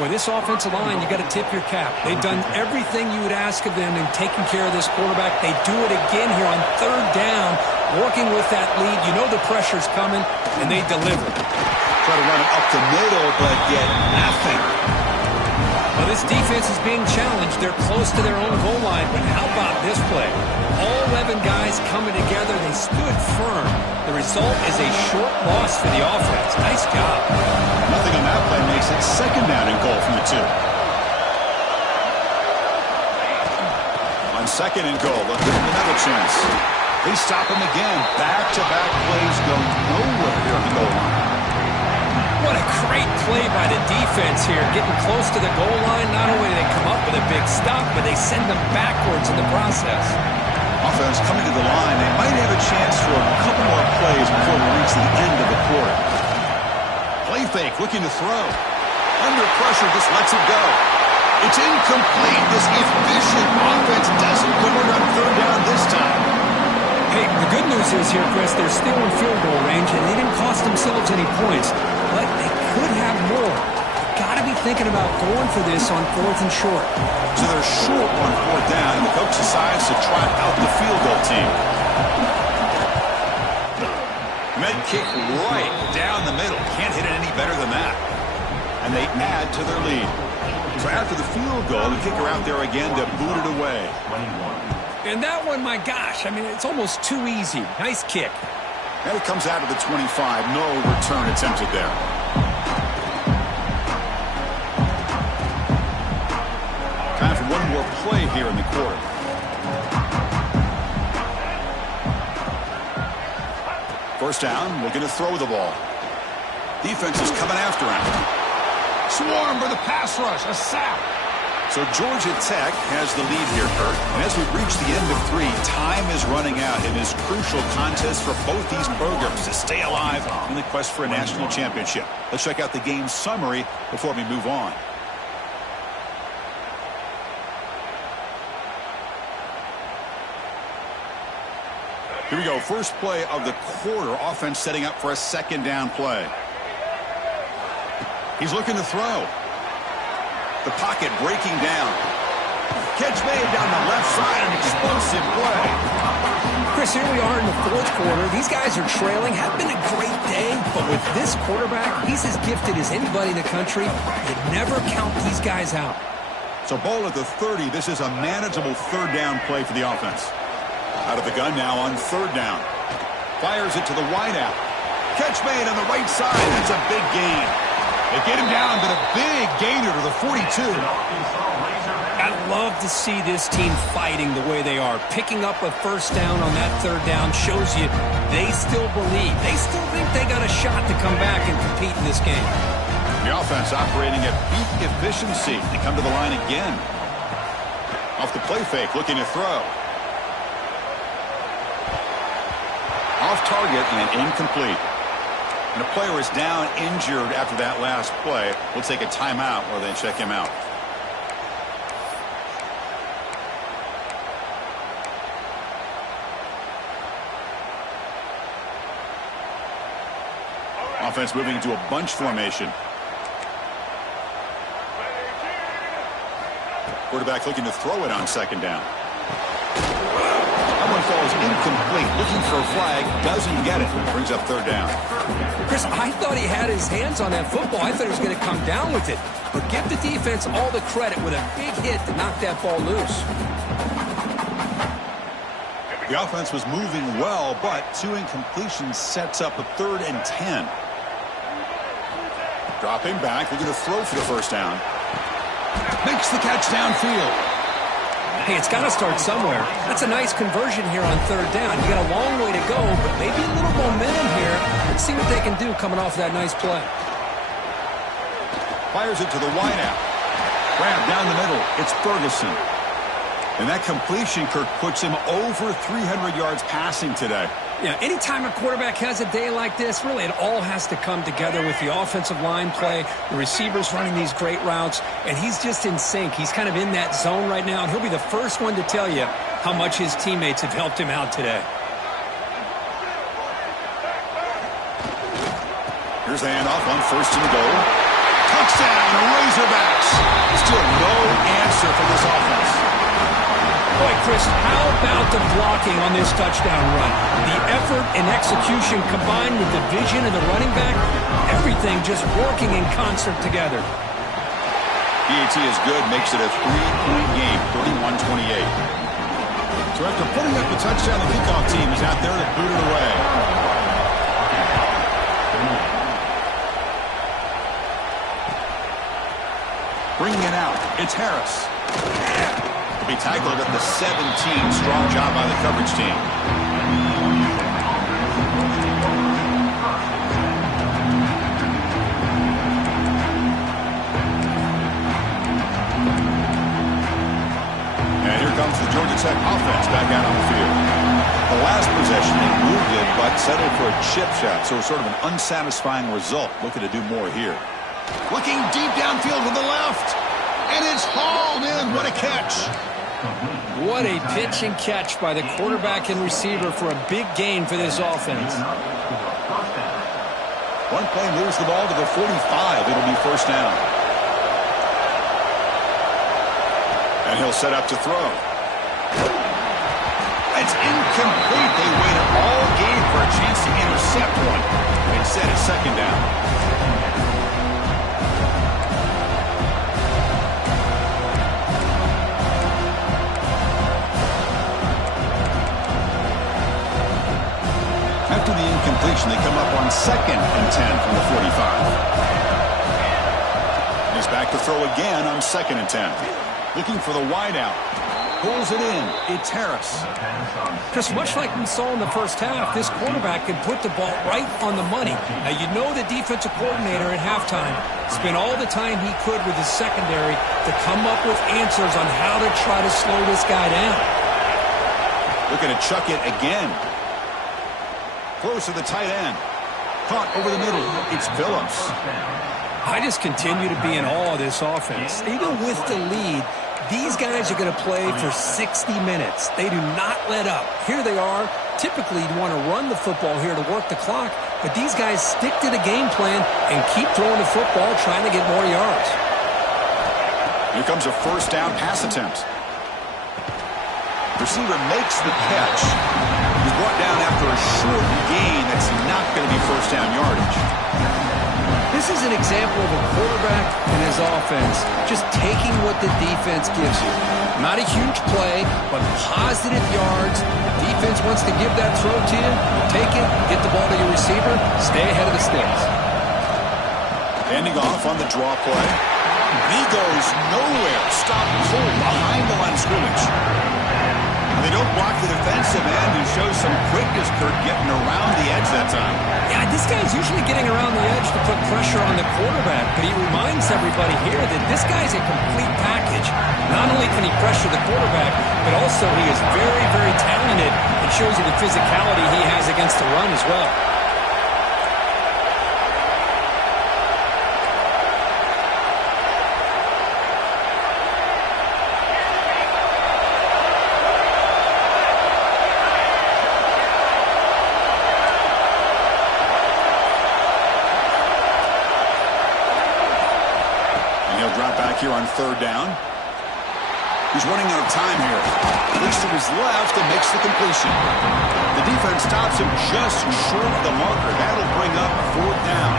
Boy, this offensive line, you got to tip your cap. They've done everything you would ask of them in taking care of this quarterback. They do it again here on 3rd down, working with that lead. You know the pressure's coming, and they deliver. Try to run it up the middle, but get nothing. Well, this defense is being challenged. They're close to their own goal line, but how about this play? All 11 guys coming together. They stood firm. The result is a short loss for the offense. Nice job. Nothing on that play makes it 2nd down and goal from the 2. On 2nd and goal, they'll give him another chance. They stop him again. Back-to-back plays go nowhere here on the goal line. What a great play by the defense here. Getting close to the goal line, not only do they come up with a big stop, but they send them backwards in the process. Offense coming to the line. They might have a chance for a couple more plays before we reach the end of the quarter. Play fake, looking to throw. Under pressure, just lets it go. It's incomplete. This efficient offense doesn't convert on 3rd down this time. Hey, the good news is here, Chris, they're still in field goal range, and they didn't cost themselves any points. But they could have more. Got to be thinking about going for this on 4th and short. So they're short on 4th down, and the coach decides to trot out the field goal team. Med kick right down the middle. Can't hit it any better than that. And they add to their lead. So after the field goal, the kicker out there again to boot it away. And that one, my gosh, I mean, it's almost too easy. Nice kick. And it comes out of the 25. No return attempted there. Time for one more play here in the quarter. First down, looking to throw the ball. Defense is coming after him. Swarm for the pass rush, a sack. So Georgia Tech has the lead here, Kurt. And as we reach the end of 3, time is running out in this crucial contest for both these programs to stay alive in the quest for a national championship. Let's check out the game summary before we move on. Here we go. First play of the quarter. Offense setting up for a 2nd down play. He's looking to throw. The pocket breaking down. Catch made down the left side. An explosive play. Chris, here we are in the 4th quarter. These guys are trailing. Have been a great day, but with this quarterback, he's as gifted as anybody in the country. You never count these guys out. So ball at the 30. This is a manageable 3rd down play for the offense. Out of the gun now on 3rd down. Fires it to the wideout. Catch made on the right side. That's a big gain. They get him down, but a big gainer to the 42. I love to see this team fighting the way they are. Picking up a 1st down on that 3rd down shows you they still believe. They still think they got a shot to come back and compete in this game. The offense operating at peak efficiency. They come to the line again. Off the play fake, looking to throw. Off target and incomplete. And a player is down injured after that last play. We'll take a timeout while they check him out. offense moving into a bunch formation. Quarterback looking to throw it on second down. That one falls incomplete. Looking for a flag. Doesn't get it. Brings up third down. Chris, I thought he had his hands on that football. I thought he was going to come down with it. But give the defense all the credit with a big hit to knock that ball loose. The offense was moving well, but 2 incompletions sets up a 3rd and 10. Dropping back, looking to throw for the first down. Makes the catch downfield. Hey, it's got to start somewhere. That's a nice conversion here on third down. You got a long way to go, but maybe a little momentum here. Let's see what they can do coming off that nice play. Fires it to the wideout. Grab down the middle. It's Ferguson. And that completion, Kirk, puts him over 300 yards passing today. Yeah, anytime a quarterback has a day like this, really it all has to come together with the offensive line play, the receivers running these great routes, and he's just in sync. He's kind of in that zone right now, and he'll be the first one to tell you how much his teammates have helped him out today. Here's the handoff on 1st and goal. Touchdown, Razorbacks. Still no answer for this offense. Boy, Chris, how about the blocking on this touchdown run? The effort and execution combined with the vision of the running back, everything just working in concert together. PAT is good, makes it a 3-point game, 31-28. So after putting up the touchdown, the kickoff team is out there to boot it away. Bringing it out, it's Harris. Be tackled at the 17. Strong job by the coverage team. And here comes the Georgia Tech offense back out on the field. The last possession, they moved it, but settled for a chip shot. So sort of an unsatisfying result. Looking to do more here. Looking deep downfield to the left. And it's hauled in. What a catch. What a pitch and catch by the quarterback and receiver for a big gain for this offense. One play moves the ball to the 45. It'll be first down. And he'll set up to throw. It's incomplete. They waited all game for a chance to intercept one. Instead, it's second down. After the incompletion, they come up on 2nd and 10 from the 45. He's back to throw again on 2nd and 10. Looking for the wideout. Pulls it in. It's Harris. Chris, much like we saw in the first half, this quarterback can put the ball right on the money. Now, you know the defensive coordinator at halftime spent all the time he could with his secondary to come up with answers on how to try to slow this guy down. Looking to chuck it again. Close to the tight end. Caught over the middle. It's Phillips. I just continue to be in awe of this offense. Even with the lead, these guys are going to play for 60 minutes. They do not let up. Here they are. Typically, you want to run the football here to work the clock, but these guys stick to the game plan and keep throwing the football, trying to get more yards. Here comes a first down pass attempt. Receiver makes the catch. He's brought down after a short gain. That's not going to be first down yardage. This is an example of a quarterback and his offense just taking what the defense gives you. Not a huge play, but positive yards. The defense wants to give that throw to you. Take it, get the ball to your receiver, stay ahead of the sticks. Handing off on the draw play. He goes nowhere. Stopped cold behind the line of scrimmage. They don't block the defensive end and show some quickness, Kirk, getting around the edge that time. Yeah, this guy's usually getting around the edge to put pressure on the quarterback, but he reminds everybody here that this guy's a complete package. Not only can he pressure the quarterback, but also he is very, very talented and shows you the physicality he has against the run as well. third down. He's running out of time here. Looks to his left and makes the completion. The defense stops him just short of the marker. That'll bring up fourth down.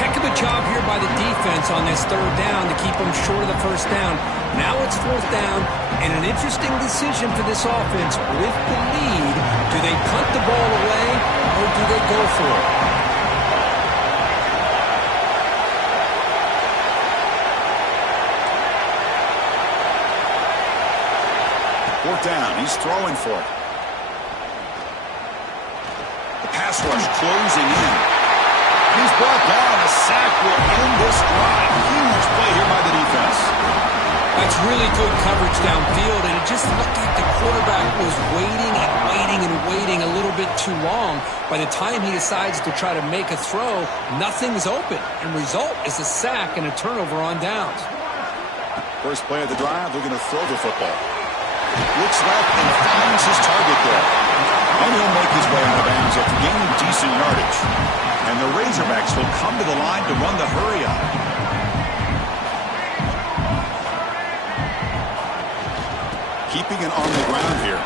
Heck of a job here by the defense on this third down to keep them short of the first down. Now it's fourth down, and an interesting decision for this offense with the lead. Do they punt the ball away, or do they go for it? Fourth down. He's throwing for it. The pass rush closing in. He's brought down. A sack will end this drive. Huge play here by the defense. That's really good coverage downfield, and it just looked like the quarterback was waiting and waiting and waiting a little bit too long. By the time he decides to try to make a throw, nothing's open, and result is a sack and a turnover on downs. First play of the drive, looking to throw the football. Looks left and finds his target there. And he'll make his way out of bounds after gaining decent yardage. And the Razorbacks will come to the line to run the hurry up. Keeping it on the ground here.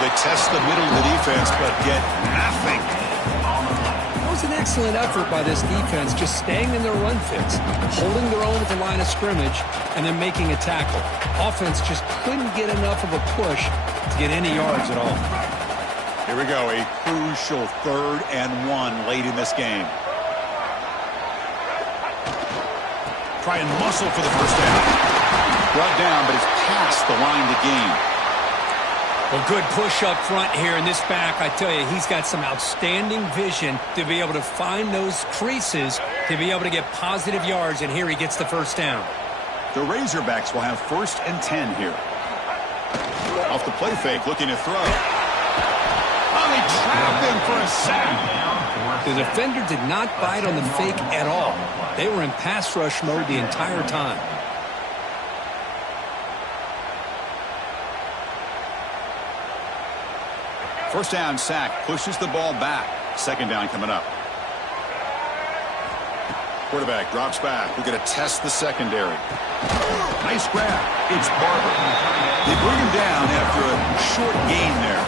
They test the middle of the defense, but get nothing. That was an excellent effort by this defense, just staying in their run fits, holding their own at the line of scrimmage, and then making a tackle. Offense just couldn't get enough of a push to get any yards at all. Here we go, a crucial 3rd and 1 late in this game. Try and muscle for the first down. Brought down, but it's past the line to gain. Well, good push up front here in this back. I tell you, he's got some outstanding vision to be able to find those creases, to be able to get positive yards, and here he gets the first down. The Razorbacks will have 1st and 10 here. Off the play fake, looking to throw. They trapped him for a sack. The defender did not bite on the fake at all. They were in pass rush mode the entire time. First down sack, pushes the ball back. 2nd down coming up. Quarterback drops back. We're going to test the secondary. Nice grab. It's Barber. They bring him down after a short gain there.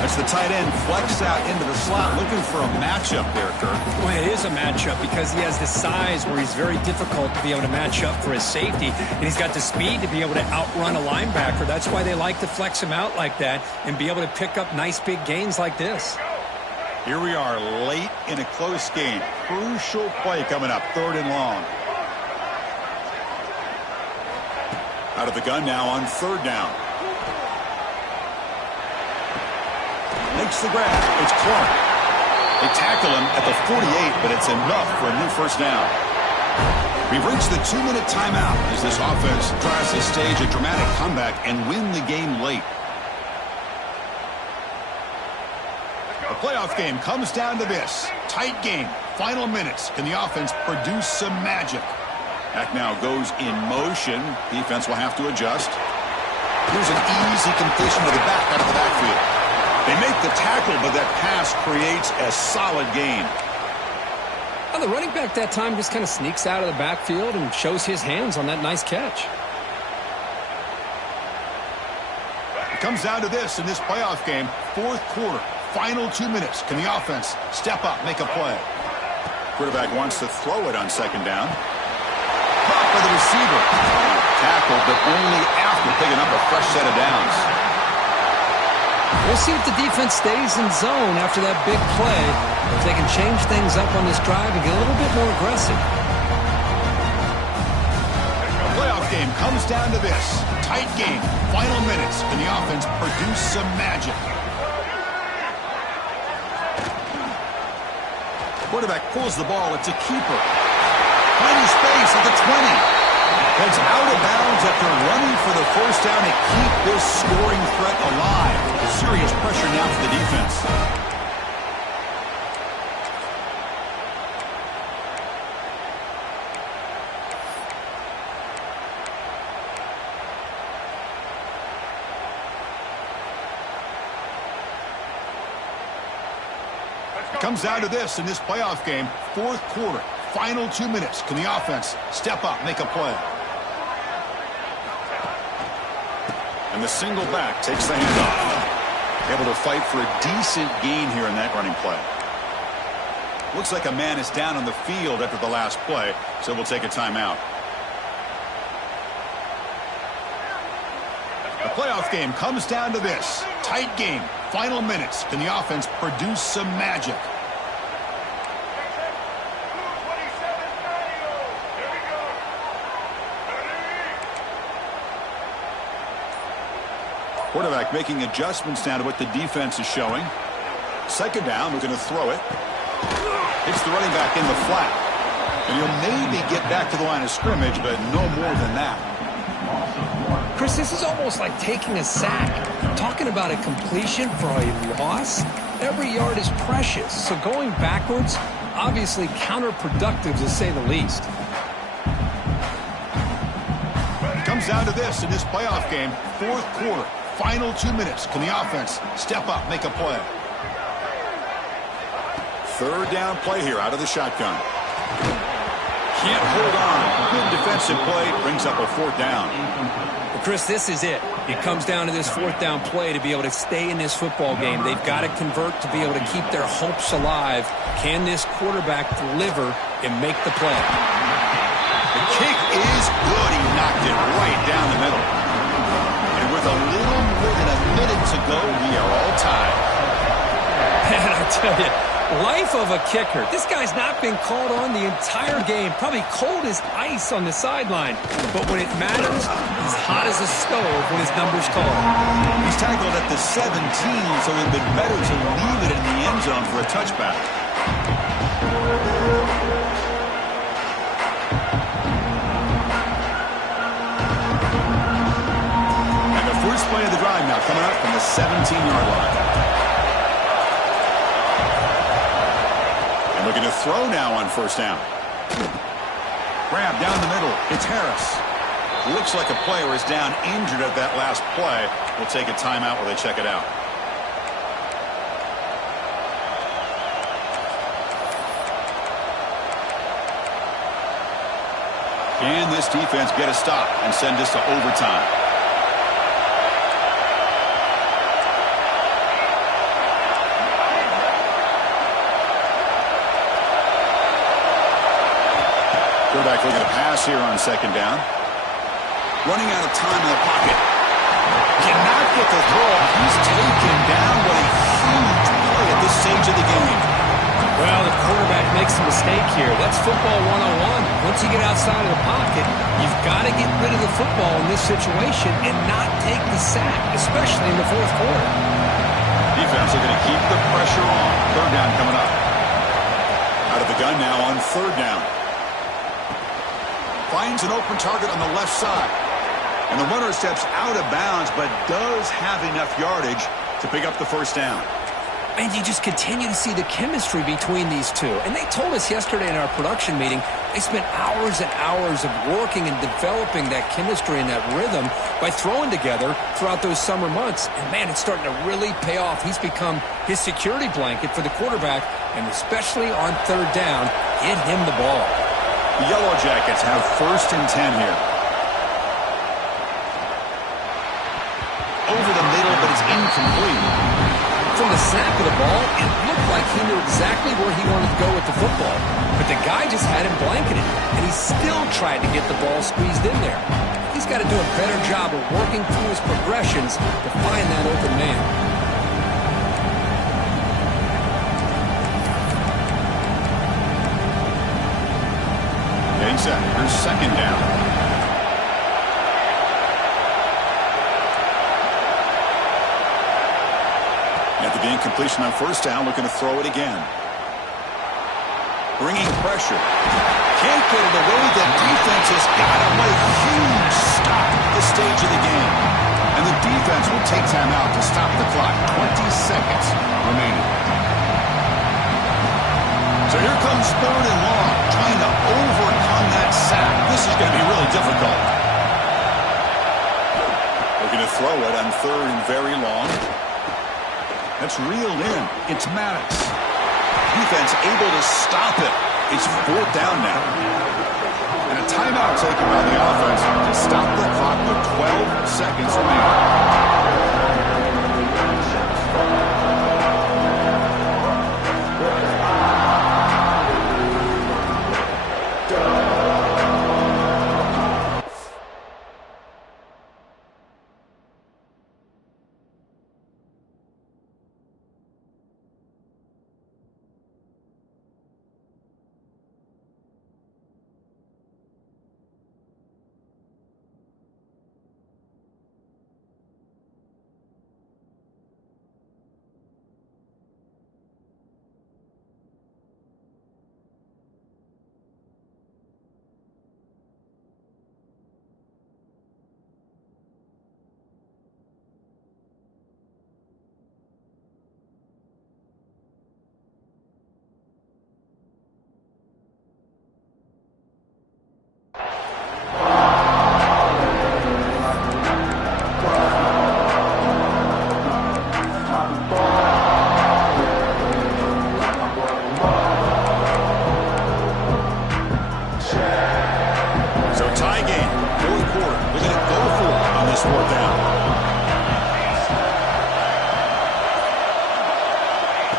That's the tight end flex out into the slot, looking for a matchup there, Kirk. Well, it is a matchup because he has the size where he's very difficult to be able to match up for his safety, and he's got the speed to be able to outrun a linebacker. That's why they like to flex him out like that and be able to pick up nice big gains like this. Here we are late in a close game. Crucial play coming up, 3rd and long. Out of the gun now on 3rd down. Makes the grab. It's Clark. They tackle him at the 48, but it's enough for a new first down. We've reached the 2-minute timeout as this offense tries to stage a dramatic comeback and win the game late. The playoff game comes down to this. Tight game. Final minutes. Can the offense produce some magic? Back now goes in motion. Defense will have to adjust. Here's an easy completion to the back out of the backfield. They make the tackle, but that pass creates a solid gain. Well, the running back that time just kind of sneaks out of the backfield and shows his hands on that nice catch. It comes down to this in this playoff game. 4th quarter, final 2 minutes. Can the offense step up, make a play? Quarterback wants to throw it on 2nd down. Caught by the receiver. Tackled, but only after picking up a fresh set of downs. We'll see if the defense stays in zone after that big play. If they can change things up on this drive and get a little bit more aggressive. The playoff game comes down to this. Tight game. Final minutes. Can the offense produce some magic? Quarterback pulls the ball. It's a keeper. Finding space at the 20. Heads out of bounds after running for the first down to keep this scoring threat alive. Serious pressure now for the defense. Comes down to this in this playoff game. 4th quarter, Final 2 minutes. Can the offense step up, make a play? And the single back takes the handoff. Able to fight for a decent gain here in that running play. Looks like a man is down on the field after the last play, so we'll take a timeout. The playoff game comes down to this. Tight game. Final minutes. Can the offense produce some magic? Quarterback making adjustments now to what the defense is showing. Second down, we're going to throw it. Hits the running back in the flat. And he'll maybe get back to the line of scrimmage, but no more than that. Chris, this is almost like taking a sack. Talking about a completion for a loss, every yard is precious. So going backwards, obviously counterproductive to say the least. It comes down to this in this playoff game. Fourth quarter, final 2 minutes. Can the offense step up, make a play? Third down play here out of the shotgun. Can't hold on. Good defensive play. Brings up a fourth down. Well, Chris, this is it. It comes down to this fourth down play to be able to stay in this football game. They've got to convert to be able to keep their hopes alive. Can this quarterback deliver and make the play? The kick is good. He knocked it right down the middle. And with a little more than a minute to go, we are all tied. Man, I tell you, life of a kicker. This guy's not been called on the entire game. Probably cold as ice on the sideline. But when it matters, he's hot as a stove when his number's called. He's tackled at the 17, so it would have been better to leave it in the end zone for a touchback. And the first play of the drive now coming up from the 17-yard line. Looking to throw now on first down. Grab down the middle. It's Harris. Looks like a player is down injured at that last play. We'll take a timeout while they check it out. Can this defense get a stop and send us to overtime? Quarterback looking to pass here on second down. Running out of time in the pocket. Cannot get the throw. He's taken down. What a huge play at this stage of the game. Well, the quarterback makes a mistake here. That's football 101. Once you get outside of the pocket, you've got to get rid of the football in this situation and not take the sack, especially in the fourth quarter. Defense are going to keep the pressure on. Third down coming up. Out of the gun now on third down. Finds an open target on the left side. And the runner steps out of bounds, but does have enough yardage to pick up the first down. And you just continue to see the chemistry between these two. And they told us yesterday in our production meeting, they spent hours and hours of working and developing that chemistry and that rhythm by throwing together throughout those summer months. And, man, it's starting to really pay off. He's become his security blanket for the quarterback, and especially on third down, get him the ball. The Yellow Jackets have first and 10 here. Over the middle, but it's incomplete. From the snap of the ball, it looked like he knew exactly where he wanted to go with the football. But the guy just had him blanketed, and he still tried to get the ball squeezed in there. He's got to do a better job of working through his progressions to find that open man. Set. Here's second down. After the incompletion on first down, looking to throw it again. Bringing pressure. Can't get it away. The defense has got him. What a huge stop at this stage of the game. And the defense will take time out to stop the clock. 20 seconds remaining. So here comes third and long, trying to overcome that sack. This is going to be really difficult. Looking to throw it on third and very long. That's reeled in. It's Maddox. Defense able to stop it. It's 4th down now. And a timeout taken by the offense to stop the clock with 12 seconds remaining.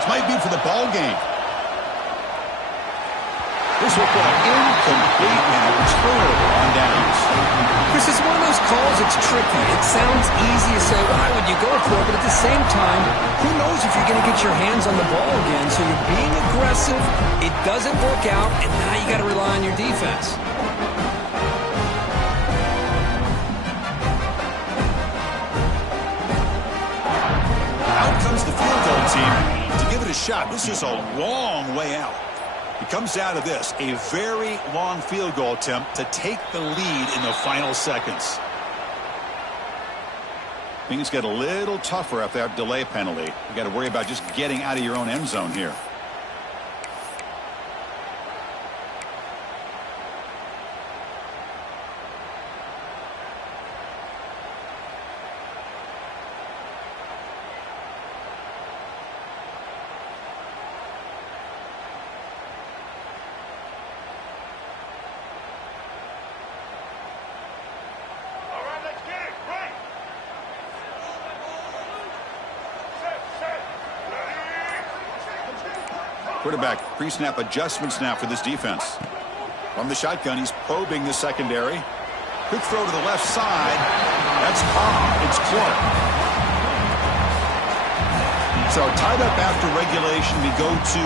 Might be for the ball game. This will put an incomplete and a turnover on downs. Chris, it's one of those calls that's tricky. It sounds easy to say, why would you go for it? But at the same time, who knows if you're going to get your hands on the ball again. So you're being aggressive. It doesn't work out, and now you got to rely on your defense. Out comes the field goal team to give it a shot. This is a long way out. It comes down to this, a very long field goal attempt to take the lead in the final seconds. Things get a little tougher after that delay penalty. You got to worry about just getting out of your own end zone here. Quarterback pre-snap adjustments now for this defense. From the shotgun, he's probing the secondary. Quick throw to the left side. That's Cobb. It's Clark. So tied up after regulation, we go to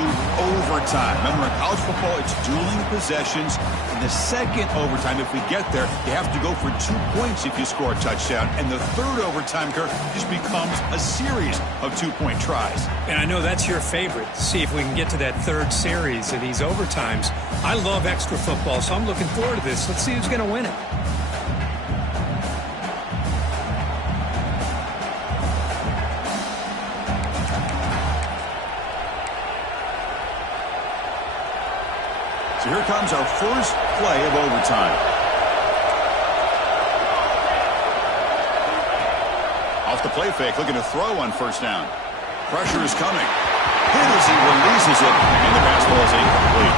overtime. Remember, in college football, it's dueling possessions. In the second overtime, if we get there, you have to go for 2 points if you score a touchdown. And the third overtime, Kirk, just becomes a series of 2-point tries. And I know that's your favorite. See if we can get to that third series of these overtimes. I love extra football, so I'm looking forward to this. Let's see who's going to win it. So here comes our first play of overtime. Off the play fake, looking to throw on first down. Pressure is coming. Hit as he releases it, and the pass ball is incomplete.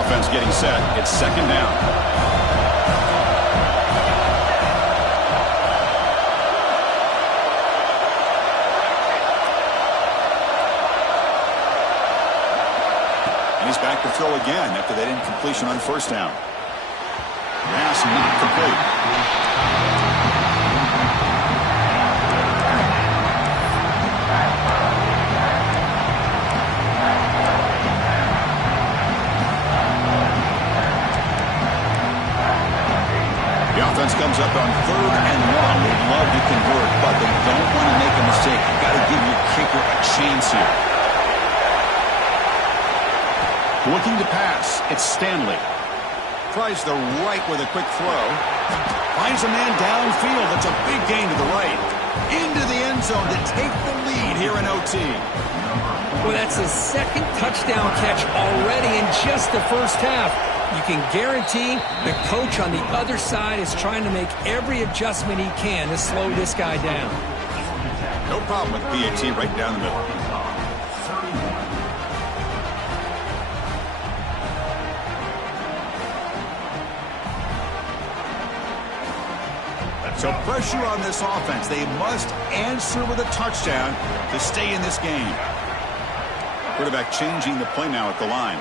Offense getting set. It's second down. He's back to throw again after that incompletion on first down. Pass not complete. The offense comes up on 3rd and 1. They'd love to convert, but they don't want to make a mistake. You've got to give your kicker a chance here. Looking to pass, it's Stanley. Tries the right with a quick throw. Finds a man downfield. That's a big gain to the right. Into the end zone to take the lead here in OT. Well, that's his second touchdown catch already in just the first half. you can guarantee the coach on the other side is trying to make every adjustment he can to slow this guy down. No problem with PAT right down the middle. So pressure on this offense. They must answer with a touchdown to stay in this game. Quarterback changing the play now at the line.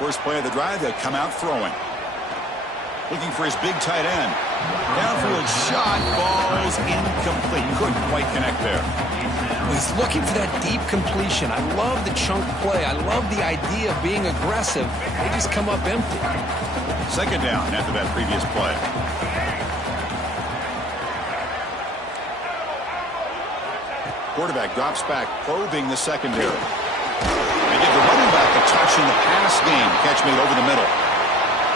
First play of the drive, they'll come out throwing. Looking for his big tight end. Downfield shot, ball's incomplete. Couldn't quite connect there. He's looking for that deep completion. I love the chunk play. I love the idea of being aggressive. They just come up empty. Second down after that previous play. Quarterback drops back, probing the secondary. They give the running back a touch in the pass game. Catch made over the middle.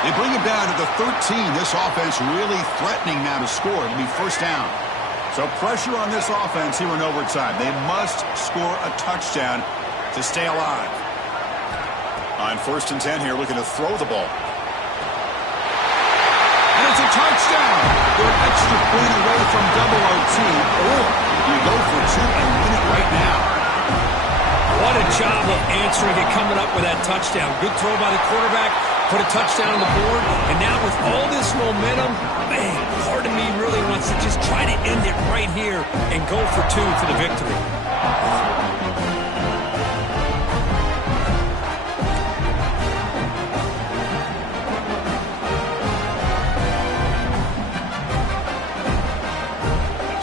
They bring him down to the 13. This offense really threatening now to score. It'll be first down. So pressure on this offense here in overtime. They must score a touchdown to stay alive. On 1st and 10 here, looking to throw the ball. And it's a touchdown. They're an extra point away from double OT, or you go for two and win it right now. What a job of answering it, coming up with that touchdown. Good throw by the quarterback, put a touchdown on the board, and now with all this momentum, man, part of me really wants to just try to end it right here and go for two for the victory.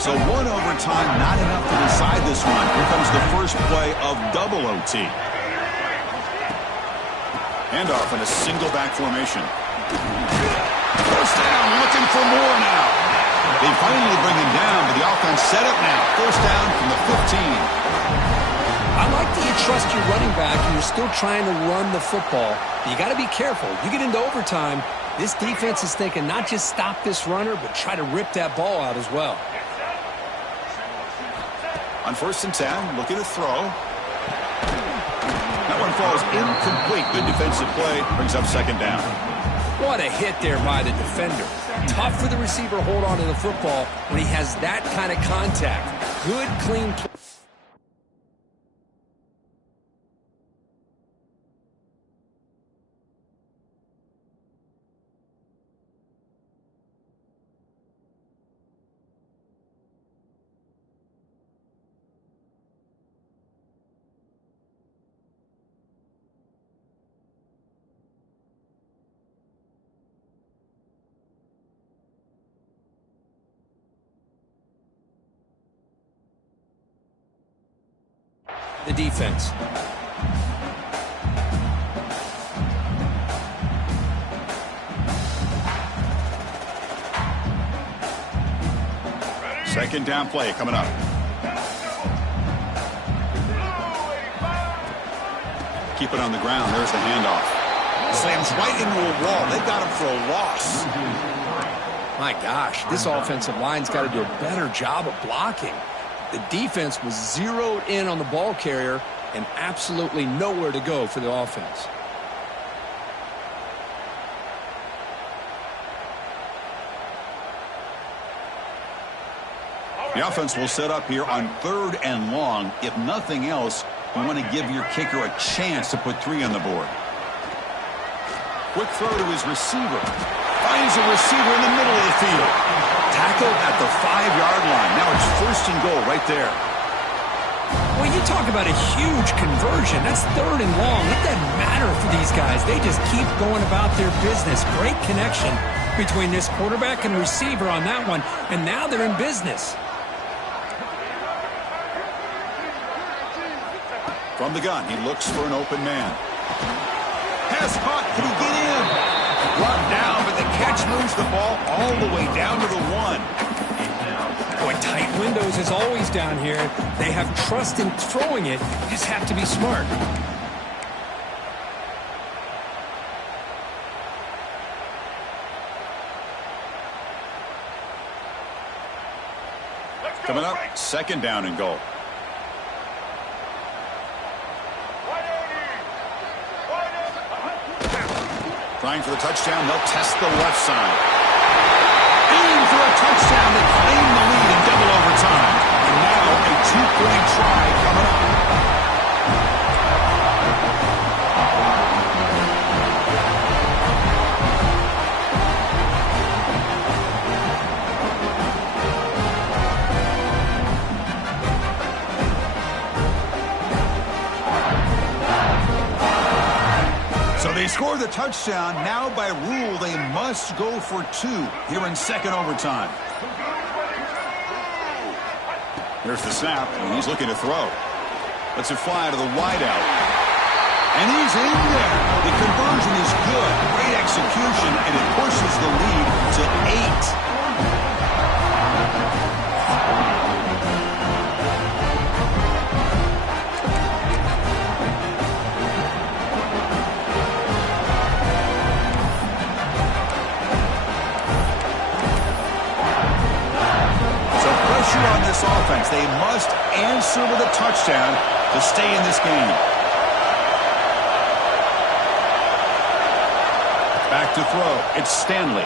So one overtime, not enough to decide this one. Here comes the first play of double OT. Handoff in a single back formation. First down, looking for more now. They finally bring him down, but the offense set up now. First down from the 15. I like that you trust your running back and you're still trying to run the football. You got to be careful. You get into overtime, this defense is thinking not just stop this runner, but try to rip that ball out as well. On 1st and 10, looking to throw. That one falls incomplete. Good defensive play. Brings up second down. What a hit there by the defender. Tough for the receiver to hold on to the football when he has that kind of contact. Good, clean play. The defense. Second down play coming up. Keep it on the ground. There's the handoff. Slams right into a wall. They got him for a loss. My gosh, this offensive line's got to do a better job of blocking. The defense was zeroed in on the ball carrier and absolutely nowhere to go for the offense. The offense will set up here on 3rd and long. If nothing else, you want to give your kicker a chance to put 3 on the board. Quick throw to his receiver. Finds a receiver in the middle of the field. Tackled at the 5-yard line. Now it's 1st and goal right there. Well, you talk about a huge conversion. That's 3rd and long. What does that matter for these guys? They just keep going about their business. Great connection between this quarterback and receiver on that one, and now they're in business. From the gun, he looks for an open man. Pass caught. Can he get in? Brought down, but the catch moves the ball all the way down to the 1. Boy, tight windows is always down here. They have trust in throwing it. You just have to be smart. Coming up, 2nd down and goal. Trying for the touchdown. They'll test the left side. Aim for a touchdown. They claim the lead in double overtime. And now a 2-point try coming up. So they score the touchdown. Now by rule, they must go for 2 here in second overtime. Here's the snap, and he's looking to throw. Lets it fly to the wideout. And he's in there. The conversion is good. Great execution, and it pushes the lead to 8. On this offense, they must answer with a touchdown to stay in this game. Back to throw. It's Stanley.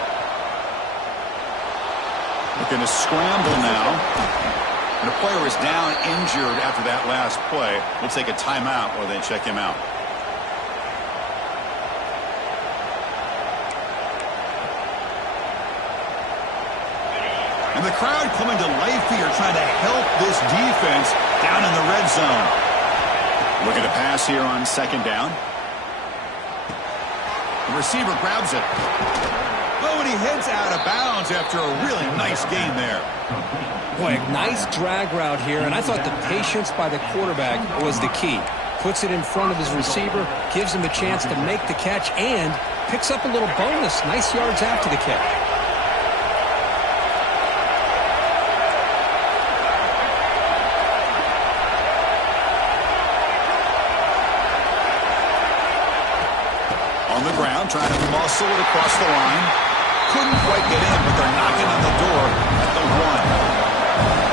Looking to scramble now. And the player is down injured after that last play. We'll take a timeout or they check him out. And the crowd coming to life here, trying to help this defense down in the red zone. Looking to pass here on second down. The receiver grabs it. Oh, and he heads out of bounds after a really nice gain there. Boy, a nice drag route here, and I thought the patience by the quarterback was the key. Puts it in front of his receiver, gives him a chance to make the catch, and picks up a little bonus. Nice yards after the catch. On the ground, trying to muscle it across the line. Couldn't quite get in, but they're knocking on the door at the 1.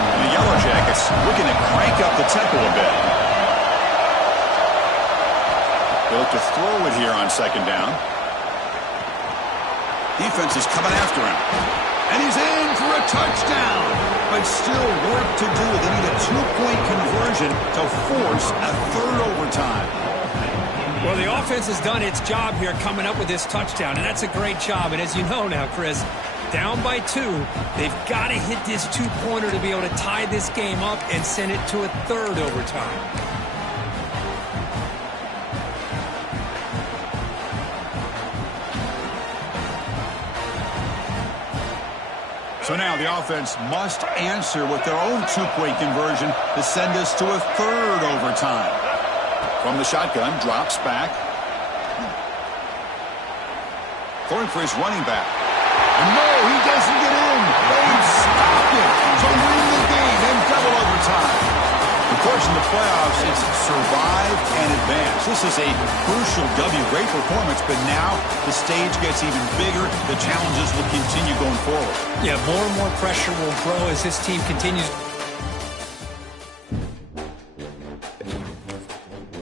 And the Yellow Jackets looking to crank up the tempo a bit. They look to throw it here on second down. Defense is coming after him. And he's in for a touchdown. But still work to do. They need a 2-point conversion to force a third overtime. Well, the offense has done its job here coming up with this touchdown, and that's a great job. And as you know now, Chris, down by 2, they've got to hit this 2-pointer to be able to tie this game up and send it to a third overtime. So now the offense must answer with their own 2-point conversion to send us to a third overtime. From the shotgun, drops back. Throwing for his running back. And no, he doesn't get in. They stop it to win the game in double overtime. Of course, in the playoffs, it's survive and advance. This is a crucial W. Great performance, but now the stage gets even bigger. The challenges will continue going forward. Yeah, more and more pressure will grow as this team continues.